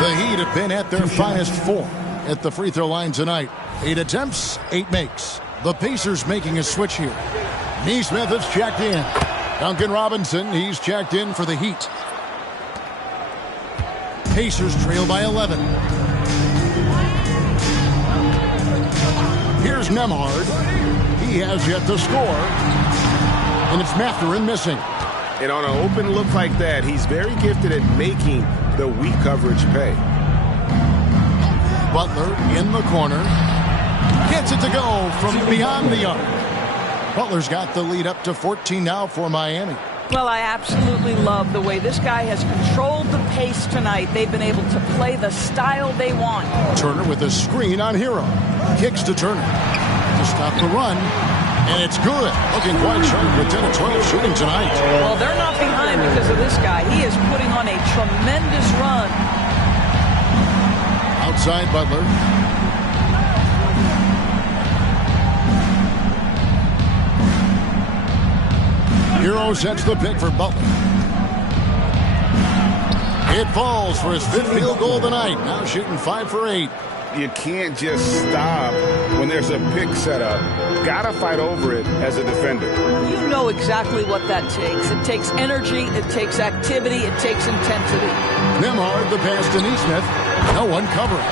The Heat have been at their finest 4 at the free throw line tonight. 8 attempts, 8 makes. The Pacers making a switch here. Nesmith is checked in. Duncan Robinson, he's checked in for the Heat. Pacers trail by 11. Here's Nembhard. He has yet to score. And it's Mathurin missing. And on an open look like that, he's very gifted at making the weak coverage pay. Butler in the corner. Gets it to go from beyond the arc. Butler's got the lead up to 14 now for Miami. Well, I absolutely love the way this guy has controlled the pace tonight. They've been able to play the style they want. Turner with a screen on Hero. Kicks to Turner to stop the run. And it's good. Looking quite sharp with 10 of 12 shooting tonight. Well, they're not behind because of this guy. He is putting on a tremendous run. Outside Butler. Hero sets the pick for Butler. It falls for his 5th field goal of the night. Now shooting 5 for 8. You can't just stop when there's a pick set up. Gotta fight over it as a defender. You know exactly what that takes. It takes energy, it takes activity, it takes intensity. Nembhard, the pass to Nesmith. No one covering.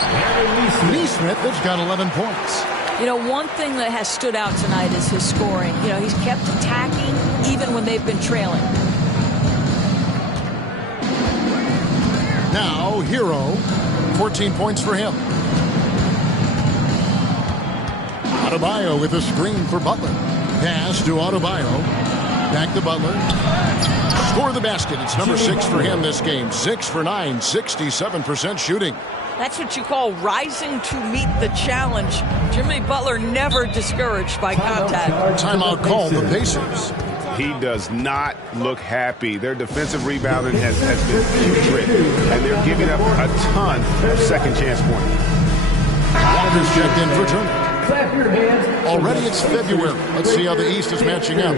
Nesmith has got 11 points. You know, one thing that has stood out tonight is his scoring. You know, he's kept attacking even when they've been trailing. Now, Hero, 14 points for him. Adebayo with a screen for Butler. Pass to Adebayo. Back to Butler. Score the basket. It's number 6 for him this game. 6 for 9, 67% shooting. That's what you call rising to meet the challenge. Jimmy Butler never discouraged by contact. Timeout call the Pacers. He does not look happy. Their defensive rebounding has been putrid, and they're giving up a ton of second chance points. Walker's checked in for Turner. Already it's February. Let's see how the East is matching up.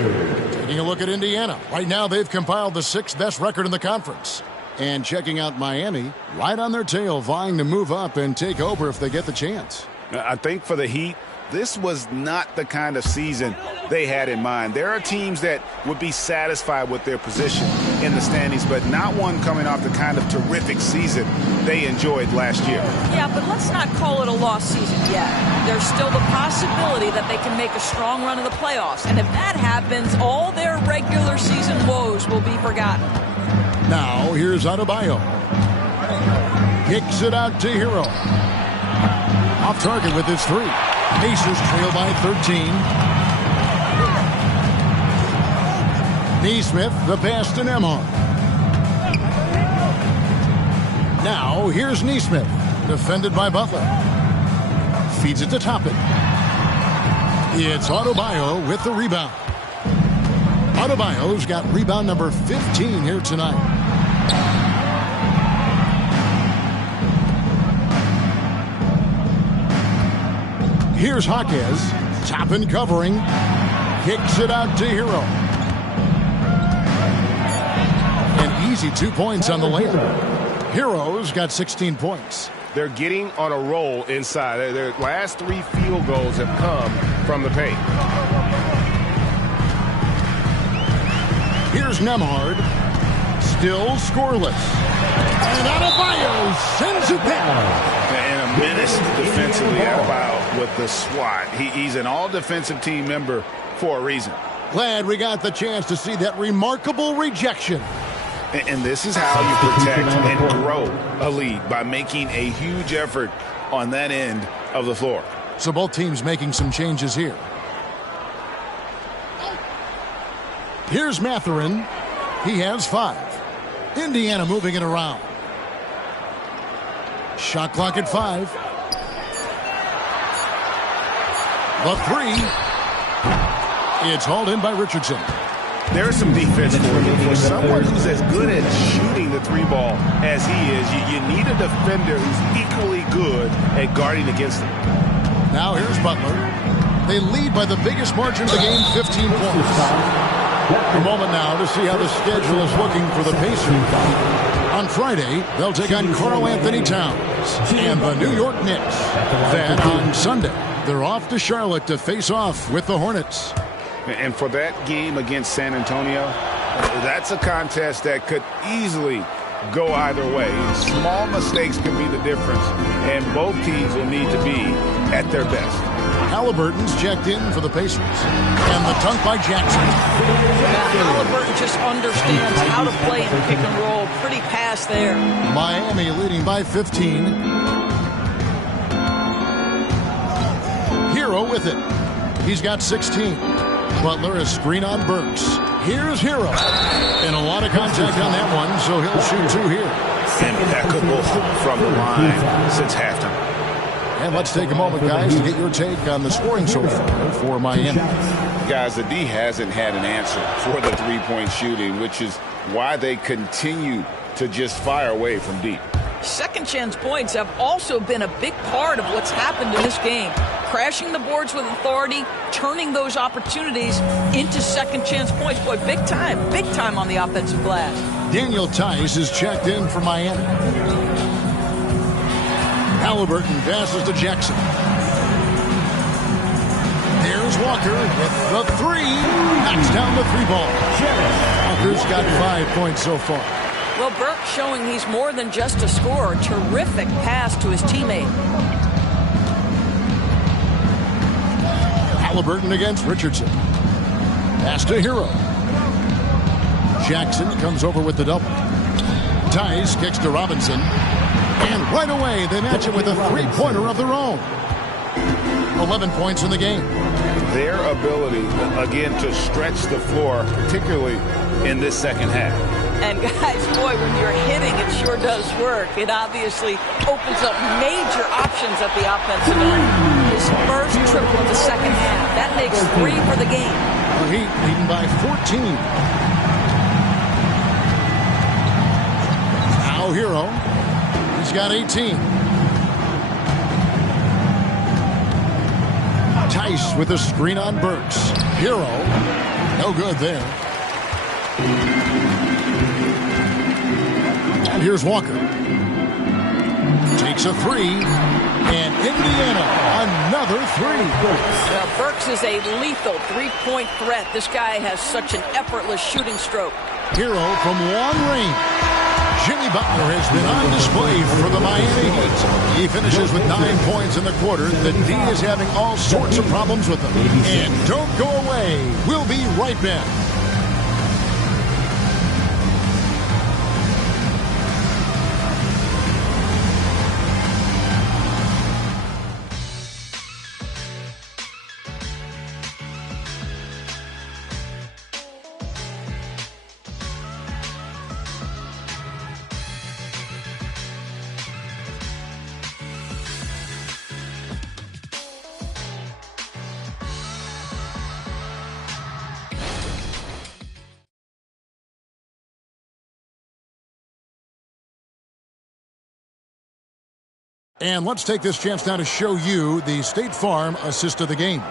Taking a look at Indiana. Right now they've compiled the 6th best record in the conference. And checking out Miami, right on their tail, vying to move up and take over if they get the chance. I think for the Heat, this was not the kind of season they had in mind. There are teams that would be satisfied with their position in the standings, but not one coming off the kind of terrific season they enjoyed last year. Yeah, but let's not call it a lost season yet. There's still the possibility that they can make a strong run of the playoffs. And if that happens, all their regular season woes will be forgotten. Now, here's Adebayo. Kicks it out to Hero. Off target with his 3. Pacers trail by 13. Nesmith, the pass to Nembhard. Now, here's Nesmith, defended by Butler. Feeds it to Toppin. It's Adebayo with the rebound. Adebayo's got rebound number 15 here tonight. Here's Jaquez. Toppin covering. Kicks it out to Hero. An easy 2 points on the layup. Hero's got 16 points. They're getting on a roll inside. Their last 3 field goals have come from the paint. Here's Nembhard. Still scoreless. And Adebayo sends it back. And a menace defensively, Adebayo with the swat. He's an all-defensive team member for a reason. Glad we got the chance to see that remarkable rejection. And this is how you protect and grow a lead, by making a huge effort on that end of the floor. So both teams making some changes here. Here's Mathurin. He has 5. Indiana moving it around. Shot clock at 5. The 3. It's hauled in by Richardson. There's some defense for you. For someone who's as good at shooting the 3 ball as he is, you need a defender who's equally good at guarding against him. Now here's Butler. They lead by the biggest margin of the game, 15 points. A moment now to see how the schedule is looking for the Pacers. On Friday, they'll take on Karl Anthony Towns and the New York Knicks. Then on Sunday, they're off to Charlotte to face off with the Hornets. And for that game against San Antonio, that's a contest that could easily go either way. Small mistakes can be the difference, and both teams will need to be at their best. Halliburton's checked in for the Pacers. And the dunk by Jackson. Halliburton just understands how to play in pick and roll. Pretty pass there. Miami leading by 15. Hero with it. He's got 16. Butler, a screen on Burks. Here's Hero. And a lot of contact on that one, so he'll shoot 2 here. Impeccable from the line since halftime. And let's take a moment, guys, to get your take on the scoring so far for Miami. Guys, the D hasn't had an answer for the three-point shooting, which is why they continue to just fire away from deep. Second chance points have also been a big part of what's happened in this game. Crashing the boards with authority, turning those opportunities into second chance points. Boy, big time on the offensive glass. Daniel Tice is checked in for Miami. Halliburton passes to Jackson. There's Walker with the 3. Knocks down the 3 ball. Walker's got 5 points so far. Well, Burke showing he's more than just a scorer. Terrific pass to his teammate. Halliburton against Richardson. Pass to Hero. Jackson comes over with the double. Tice kicks to Robinson. And right away, they match it with a 3-pointer of their own. 11 points in the game. Their ability, again, to stretch the floor, particularly in this second half. And guys, boy, when you're hitting, it sure does work. It obviously opens up major options at the offensive end. His first triple of the second half. That makes 3 for the game. The Heat leading by 14. Now Hero. He's got 18. Tice with a screen on Burks. Hero. No good there. And here's Walker. Takes a 3. And Indiana, another 3. Now, Burks is a lethal 3-point threat. This guy has such an effortless shooting stroke. Hero from long range. Jimmy Butler has been on display for the Miami Heat. He finishes with 9 points in the quarter. The D is having all sorts of problems with them. And don't go away. We'll be right back. And let's take this chance now to show you the State Farm assist of the game.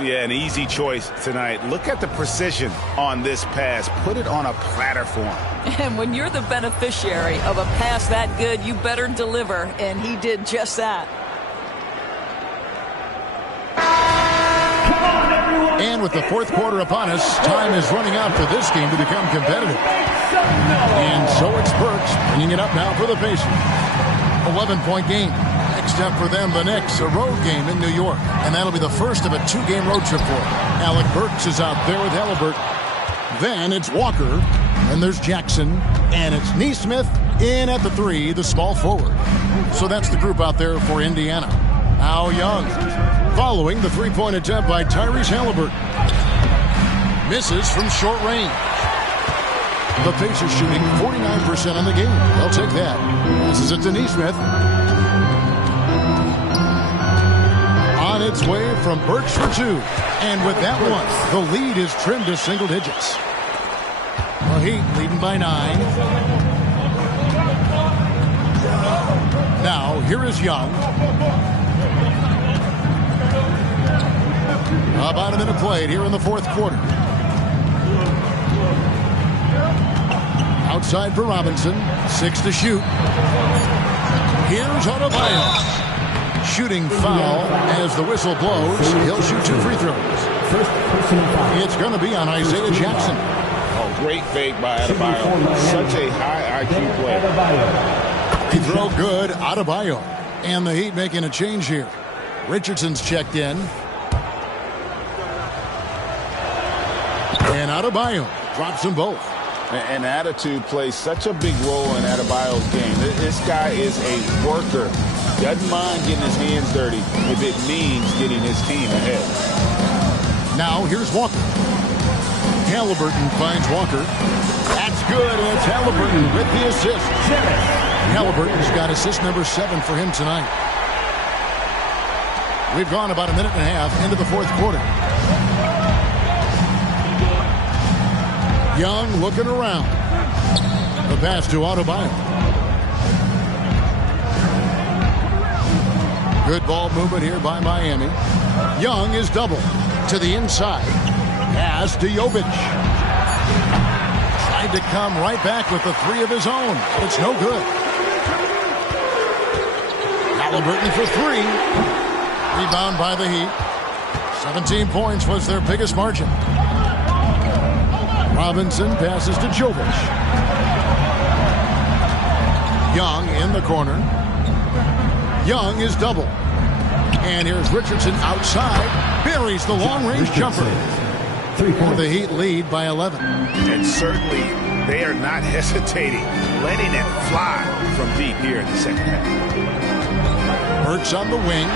Yeah, an easy choice tonight. Look at the precision on this pass. Put it on a platter for him. And when you're the beneficiary of a pass that good, you better deliver. And he did just that. And with the fourth quarter upon us, time is running out for this game to become competitive. And so it's Burks bringing it up now for the Pacers. 11-point game. Next up for them, the Knicks, a road game in New York. And that'll be the first of a 2-game road trip for them. Alec Burks is out there with Halliburton. Then it's Walker. And there's Jackson. And it's Nesmith in at the 3, the small forward. So that's the group out there for Indiana. Now Young. Following the 3-point attempt by Tyrese Halliburton. Misses from short range. The Pacers shooting 49% on the game. They'll take that. Passes it to Nesmith. On its way from Burks for two. And with that one, the lead is trimmed to single digits. The Heat leading by 9. Now, here is Young. About a minute played here in the fourth quarter. Outside for Robinson. 6 to shoot. Here's Adebayo. Shooting foul as the whistle blows. He'll shoot 2 free throws. It's going to be on Isaiah Jackson. Oh, great fake by Adebayo. Such a high IQ player. He throw good, Adebayo. And the Heat making a change here. Richardson's checked in. And Adebayo drops them both. And attitude plays such a big role in Adebayo's game. This guy is a worker. Doesn't mind getting his hands dirty if it means getting his team ahead. Now here's Walker. Halliburton finds Walker. That's good, and it's Halliburton with the assist. Halliburton's got assist number 7 for him tonight. We've gone about a minute and a half into the fourth quarter. Young looking around. The pass to Adebayo. Good ball movement here by Miami. Young is double to the inside. Pass to Jovic. Tried to come right back with the 3 of his own, but it's no good. Halliburton for 3. Rebound by the Heat. 17 points was their biggest margin. Robinson passes to Jovic. Young in the corner. Young is double. And here's Richardson outside. Buries the long-range jumper. And the Heat lead by 11. And certainly they are not hesitating, letting it fly from deep here in the second half. Burks on the wing.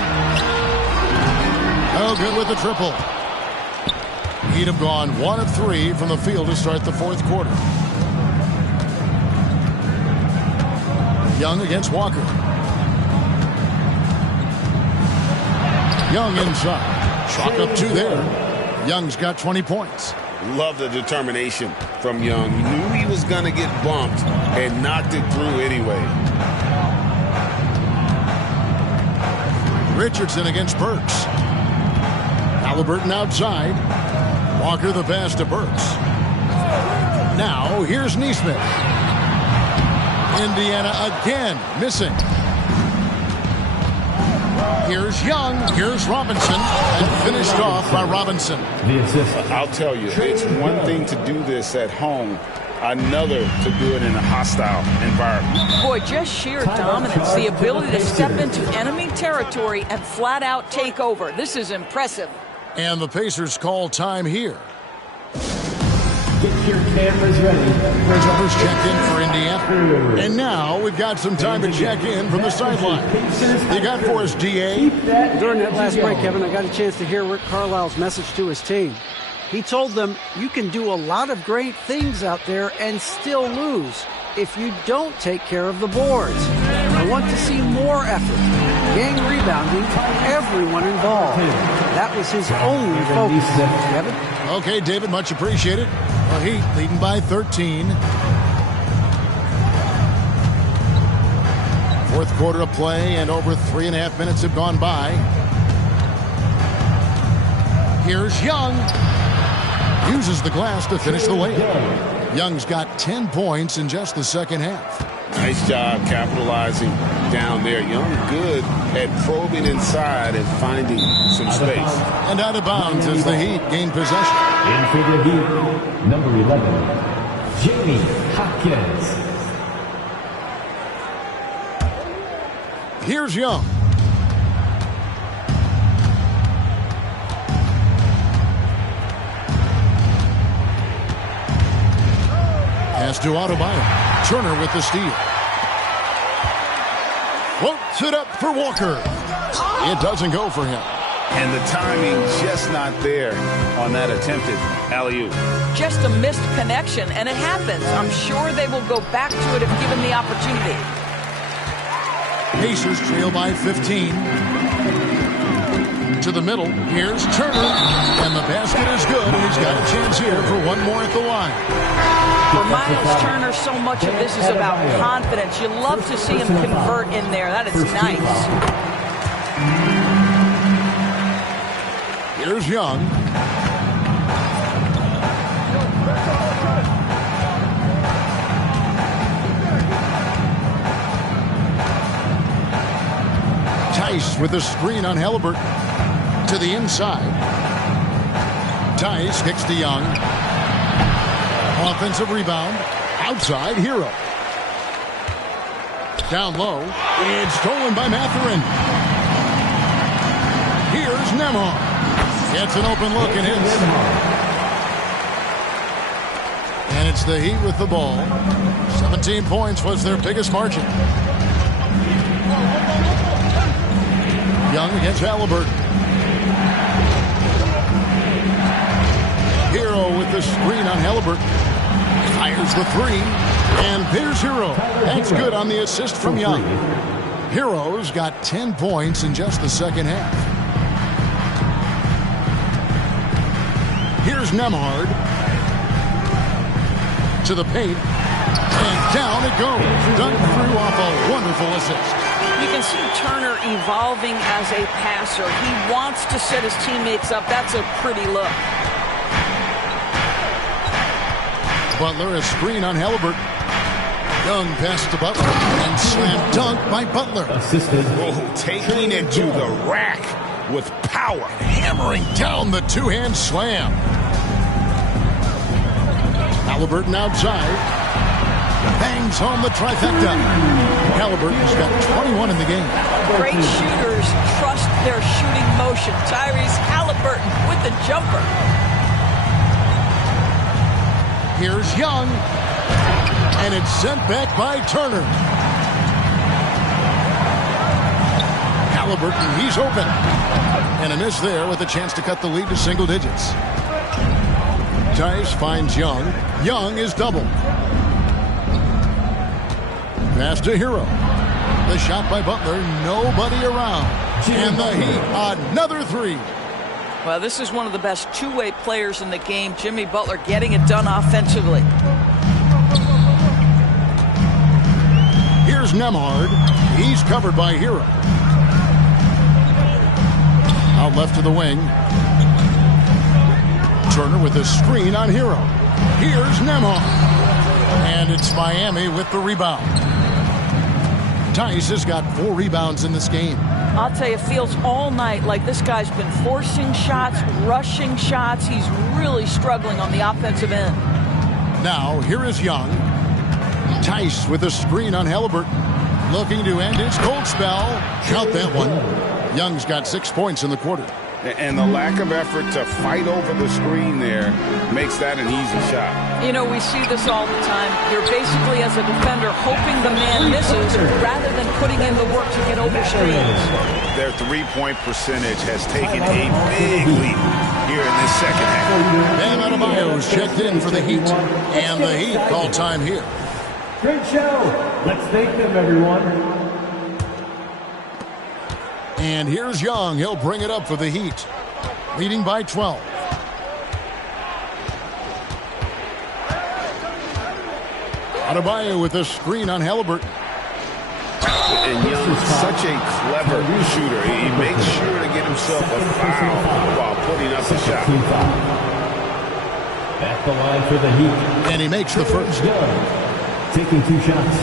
Oh, good with the triple. Heat have gone 1 of 3 from the field to start the fourth quarter. Young against Walker. Young inside. Chalk up 2 there. Young's got 20 points. Love the determination from Young. He knew he was going to get bumped and knocked it through anyway. Richardson against Burks. Halliburton outside. Walker the pass to Burks. Now here's Nesmith. Indiana again missing. Here's Young. Here's Robinson. And finished off by Robinson. I'll tell you, it's one thing to do this at home, another to do it in a hostile environment. Boy, just sheer dominance, the ability to step into enemy territory and flat out take over. This is impressive. And the Pacers call time here. Get your cameras ready. Jumpers checked in for Indiana. And now we've got some time to check in from the sideline. You got for us, DA? During that last break, Kevin, I got a chance to hear Rick Carlisle's message to his team. He told them, you can do a lot of great things out there and still lose if you don't take care of the boards. I want to see more effort, gang rebounding, everyone involved. That was his only focus. Kevin? Okay, David, much appreciated. The Heat leading by 13. Fourth quarter of play, and over 3.5 minutes have gone by. Here's Young. Uses the glass to finish the layup. Young's got 10 points in just the second half. Nice job capitalizing down there. Young good at probing inside and finding some space. And out of bounds as the Heat gain possession. In for the Heat, number 11, Jamie Hopkins. Here's Young. Pass to Adebayo. Turner with the steal. Floats it up for Walker. It doesn't go for him. And the timing just not there on that attempted alley-oop. Just a missed connection, and it happens. I'm sure they will go back to it if given the opportunity. Pacers trail by 15. To the middle, here's Turner, and the basket is good, and he's got a chance here for one more at the line. For Miles Turner, so much of this is about confidence. You love to see him convert in there. That is nice. Here's Young. Tice with a screen on Halliburton. To the inside. Tice kicks to Young. Offensive rebound. Outside, Hero. Down low. It's stolen by Mathurin. Here's Nembhard. Gets an open look and hits. And it's the Heat with the ball. 17 points was their biggest margin. Young against Halliburton. Hero with the screen on Halliburton. Fires the three. And there's Hero. That's good on the assist from Young. Hero's got 10 points in just the second half. Here's Nembhard. To the paint. And down it goes. Dunk through off a wonderful assist. You can see Turner evolving as a passer. He wants to set his teammates up. That's a pretty look. Butler, a screen on Halliburton. Young pass to Butler. And slam dunk by Butler. Oh, taking it to the rack with power. Hammering down the two-hand slam. Halliburton outside. Bangs home the trifecta. Halliburton's got 21 in the game. Great shooters trust their shooting motion. Tyrese Halliburton with the jumper. Here's Young. And it's sent back by Turner. Halliburton, he's open. And a miss there with a chance to cut the lead to single digits. Tice finds Young. Young is doubled. Pass to Hero. The shot by Butler. Nobody around. And the Heat, another three. Well, this is one of the best two-way players in the game. Jimmy Butler getting it done offensively. Here's Nembhard. He's covered by Hero. Out left to the wing. Turner with a screen on Hero. Here's Nembhard. And it's Miami with the rebound. Tice has got 4 rebounds in this game. I'll tell you, it feels all night like this guy's been forcing shots, rushing shots. He's really struggling on the offensive end. Now, here is Young. Tice with a screen on Halliburton. Looking to end his cold spell. Count that one. Young's got 6 points in the quarter. And the lack of effort to fight over the screen there makes that an easy shot. You know, we see this all the time. You're basically, as a defender, hoping the man misses rather than putting in the work to get over screens. Their three-point percentage has taken a big leap here in this second half. Bam Adebayo's checked in for the Heat. And the Heat call time here. Great show. Let's thank them, everyone. And here's Young. He'll bring it up for the Heat. Leading by 12. Adebayo with a screen on Halliburton. And Young's such a clever shooter. He makes sure to get himself a foul while putting up the shot. At the line for the Heat. And he makes the first. Young taking 2 shots.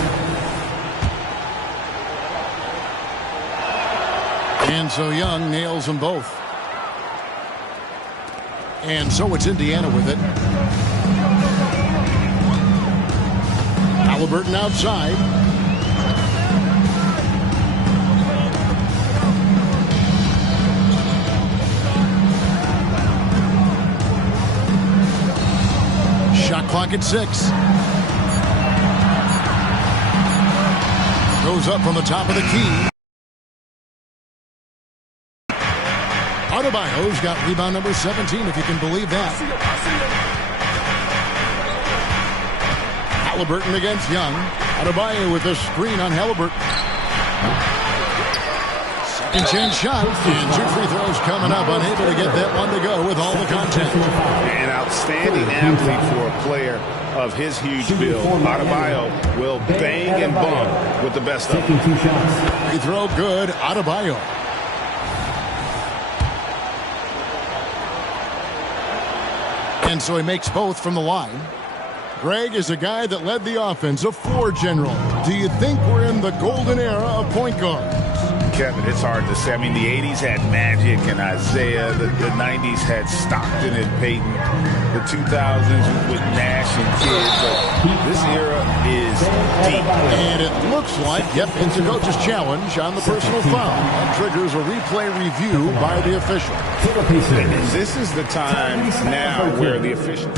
And so Young nails them both. And so it's Indiana with it. Halliburton outside. Shot clock at 6. Goes up from the top of the key. Adebayo's got rebound number 17, if you can believe that. Halliburton against Young. Adebayo with a screen on Halliburton. Second chance shot, and 2 free throws coming up. Unable to get that one to go with all the contact. An outstanding athlete for a player of his huge build. Adebayo will bang and bump with the best of them. Free throw good, Adebayo. And so he makes both from the line. Greg is a guy that led the offense, a floor general. Do you think we're in the golden era of point guards? Kevin, it's hard to say. I mean, the 80s had Magic and Isaiah. The 90s had Stockton and Peyton. The 2000s with Nash and Kidd. But this era is deep. And it looks like, it's a coach's challenge on the personal foul. That triggers a replay review by the official. This is the time now where the official...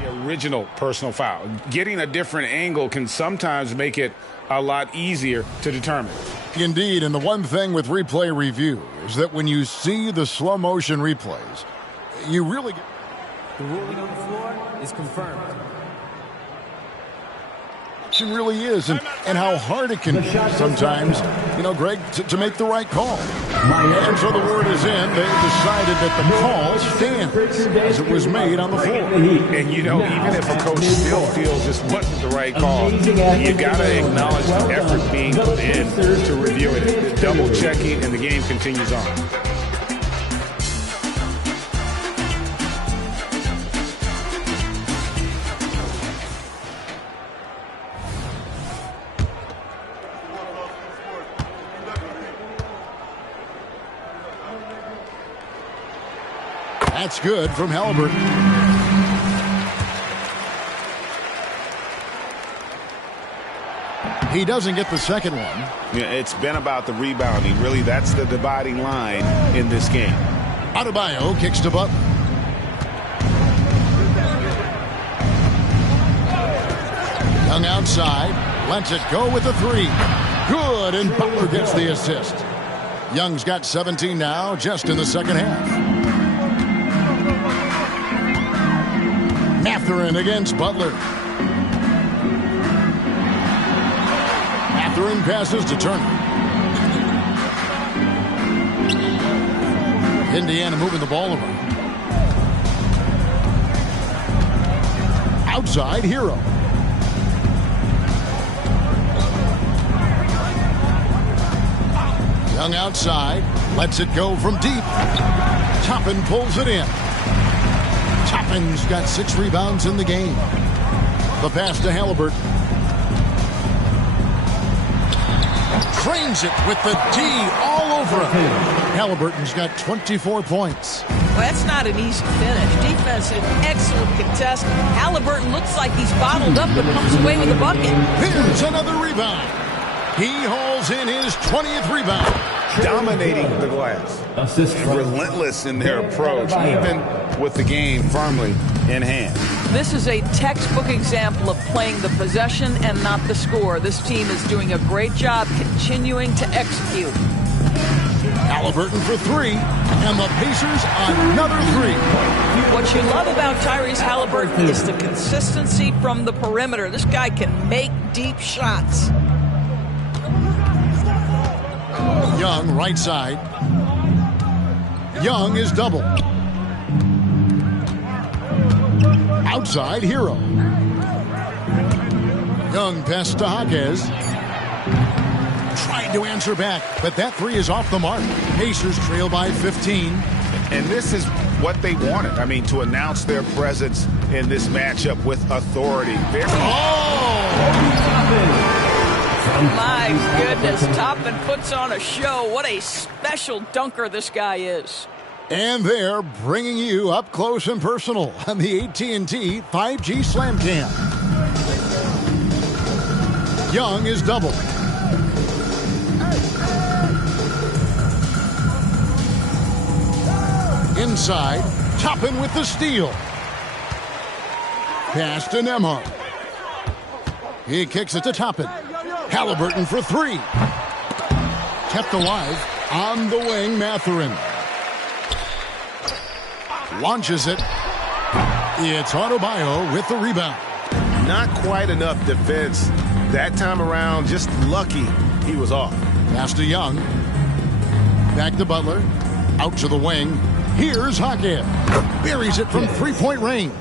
The original personal foul. Getting a different angle can sometimes make it a lot easier to determine. Indeed, and the one thing with replay review is that when you see the slow motion replays, you really get... The ruling on the floor is confirmed. It really is, and how hard it can be sometimes, Greg, to make the right call. And so the word is in. They've decided that the call stands as it was made on the floor. And, even if a coach still feels this wasn't the right call, you got to acknowledge the effort being put in to review it. Double checking, and the game continues on. That's good from Halliburton. He doesn't get the second one. Yeah, it's been about the rebounding. Really, that's the dividing line in this game. Adebayo kicks to Butler. Young outside. Lets it go with the 3. Good, and Butler gets the assist. Young's got 17 now, just in the second half. Mathurin against Butler. Mathurin passes to Turner. Indiana moving the ball around. Outside, Hero. Young outside. Lets it go from deep. Toppin pulls it in. Toppin's got 6 rebounds in the game. The pass to Halliburton. Trains it with the D all over him. Halliburton's got 24 points. Well, that's not an easy finish. Defensive, excellent contest. Halliburton looks like he's bottled up, but comes away with a bucket. Here's another rebound. He hauls in his 20th rebound. Dominating the glass. Relentless in their approach, even with the game firmly in hand. This is a textbook example of playing the possession and not the score. This team is doing a great job continuing to execute. Halliburton for 3, and the Pacers another 3. What you love about Tyrese Halliburton is the consistency from the perimeter. This guy can make deep shots. Young, right side. Young is double. Outside, Hero. Young pass to Jaquez. Tried to answer back, but that 3 is off the mark. Pacers trail by 15. And this is what they wanted. I mean, to announce their presence in this matchup with authority. My goodness, Toppin puts on a show. What a special dunker this guy is. And they're bringing you up close and personal on the AT&T 5G Slam Cam. Young is double. Inside, Toppin with the steal. Pass to Nembhard. He kicks it to Toppin. Halliburton for 3. Kept alive. On the wing, Mathurin. Launches it. It's Adebayo with the rebound. Not quite enough defense that time around. Just lucky he was off. Pass to Young. Back to Butler. Out to the wing. Here's Hackett. Buries it from three-point range.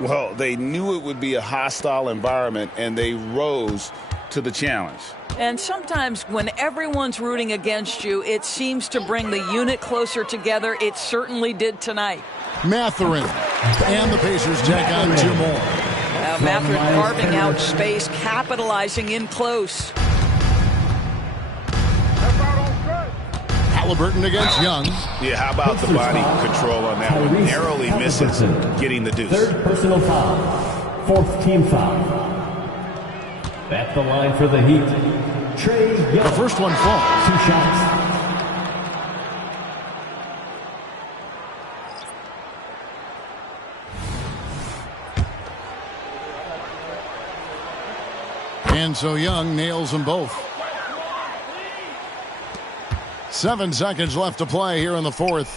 Well, they knew it would be a hostile environment, and they rose to the challenge. And sometimes when everyone's rooting against you, it seems to bring the unit closer together. It certainly did tonight. Mathurin. And the Pacers tack on 2 more. Mathurin carving out space, capitalizing in close. Halliburton against Young. Yeah, how about the body control on that one? Narrowly misses getting the deuce. Third personal foul. 4th team foul. At the line for the Heat, Trae Young. The first one falls. 2 shots. And so Young nails them both. 7 seconds left to play here in the 4th.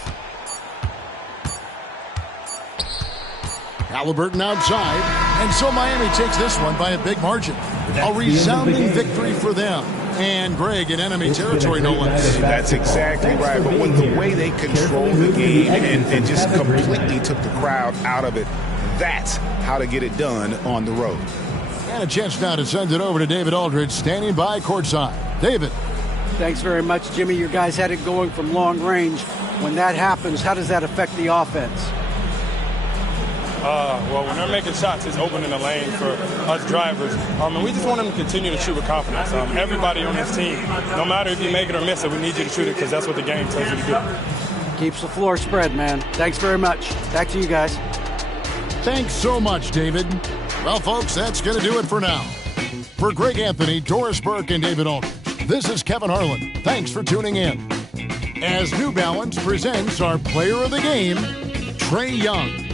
Halliburton outside. And so Miami takes this one by a big margin. A resounding victory for them. And Greg in enemy territory, no less. That's exactly right. But with the way they controlled the game and just completely took the crowd out of it, that's how to get it done on the road. And a chance now to send it over to David Aldridge, standing by courtside. David. Thanks very much, Jimmy. You guys had it going from long range. When that happens, how does that affect the offense? Well, when they're making shots, it's opening the lane for us drivers. And we just want them to continue to shoot with confidence. Everybody on this team, no matter if you make it or miss it, we need you to shoot it because that's what the game tells you to do. Keeps the floor spread, man. Thanks very much. Back to you guys. Thanks so much, David. Well, folks, that's going to do it for now. For Greg Anthony, Doris Burke, and David Aldridge, this is Kevin Harlan. Thanks for tuning in. As New Balance presents our player of the game, Trae Young.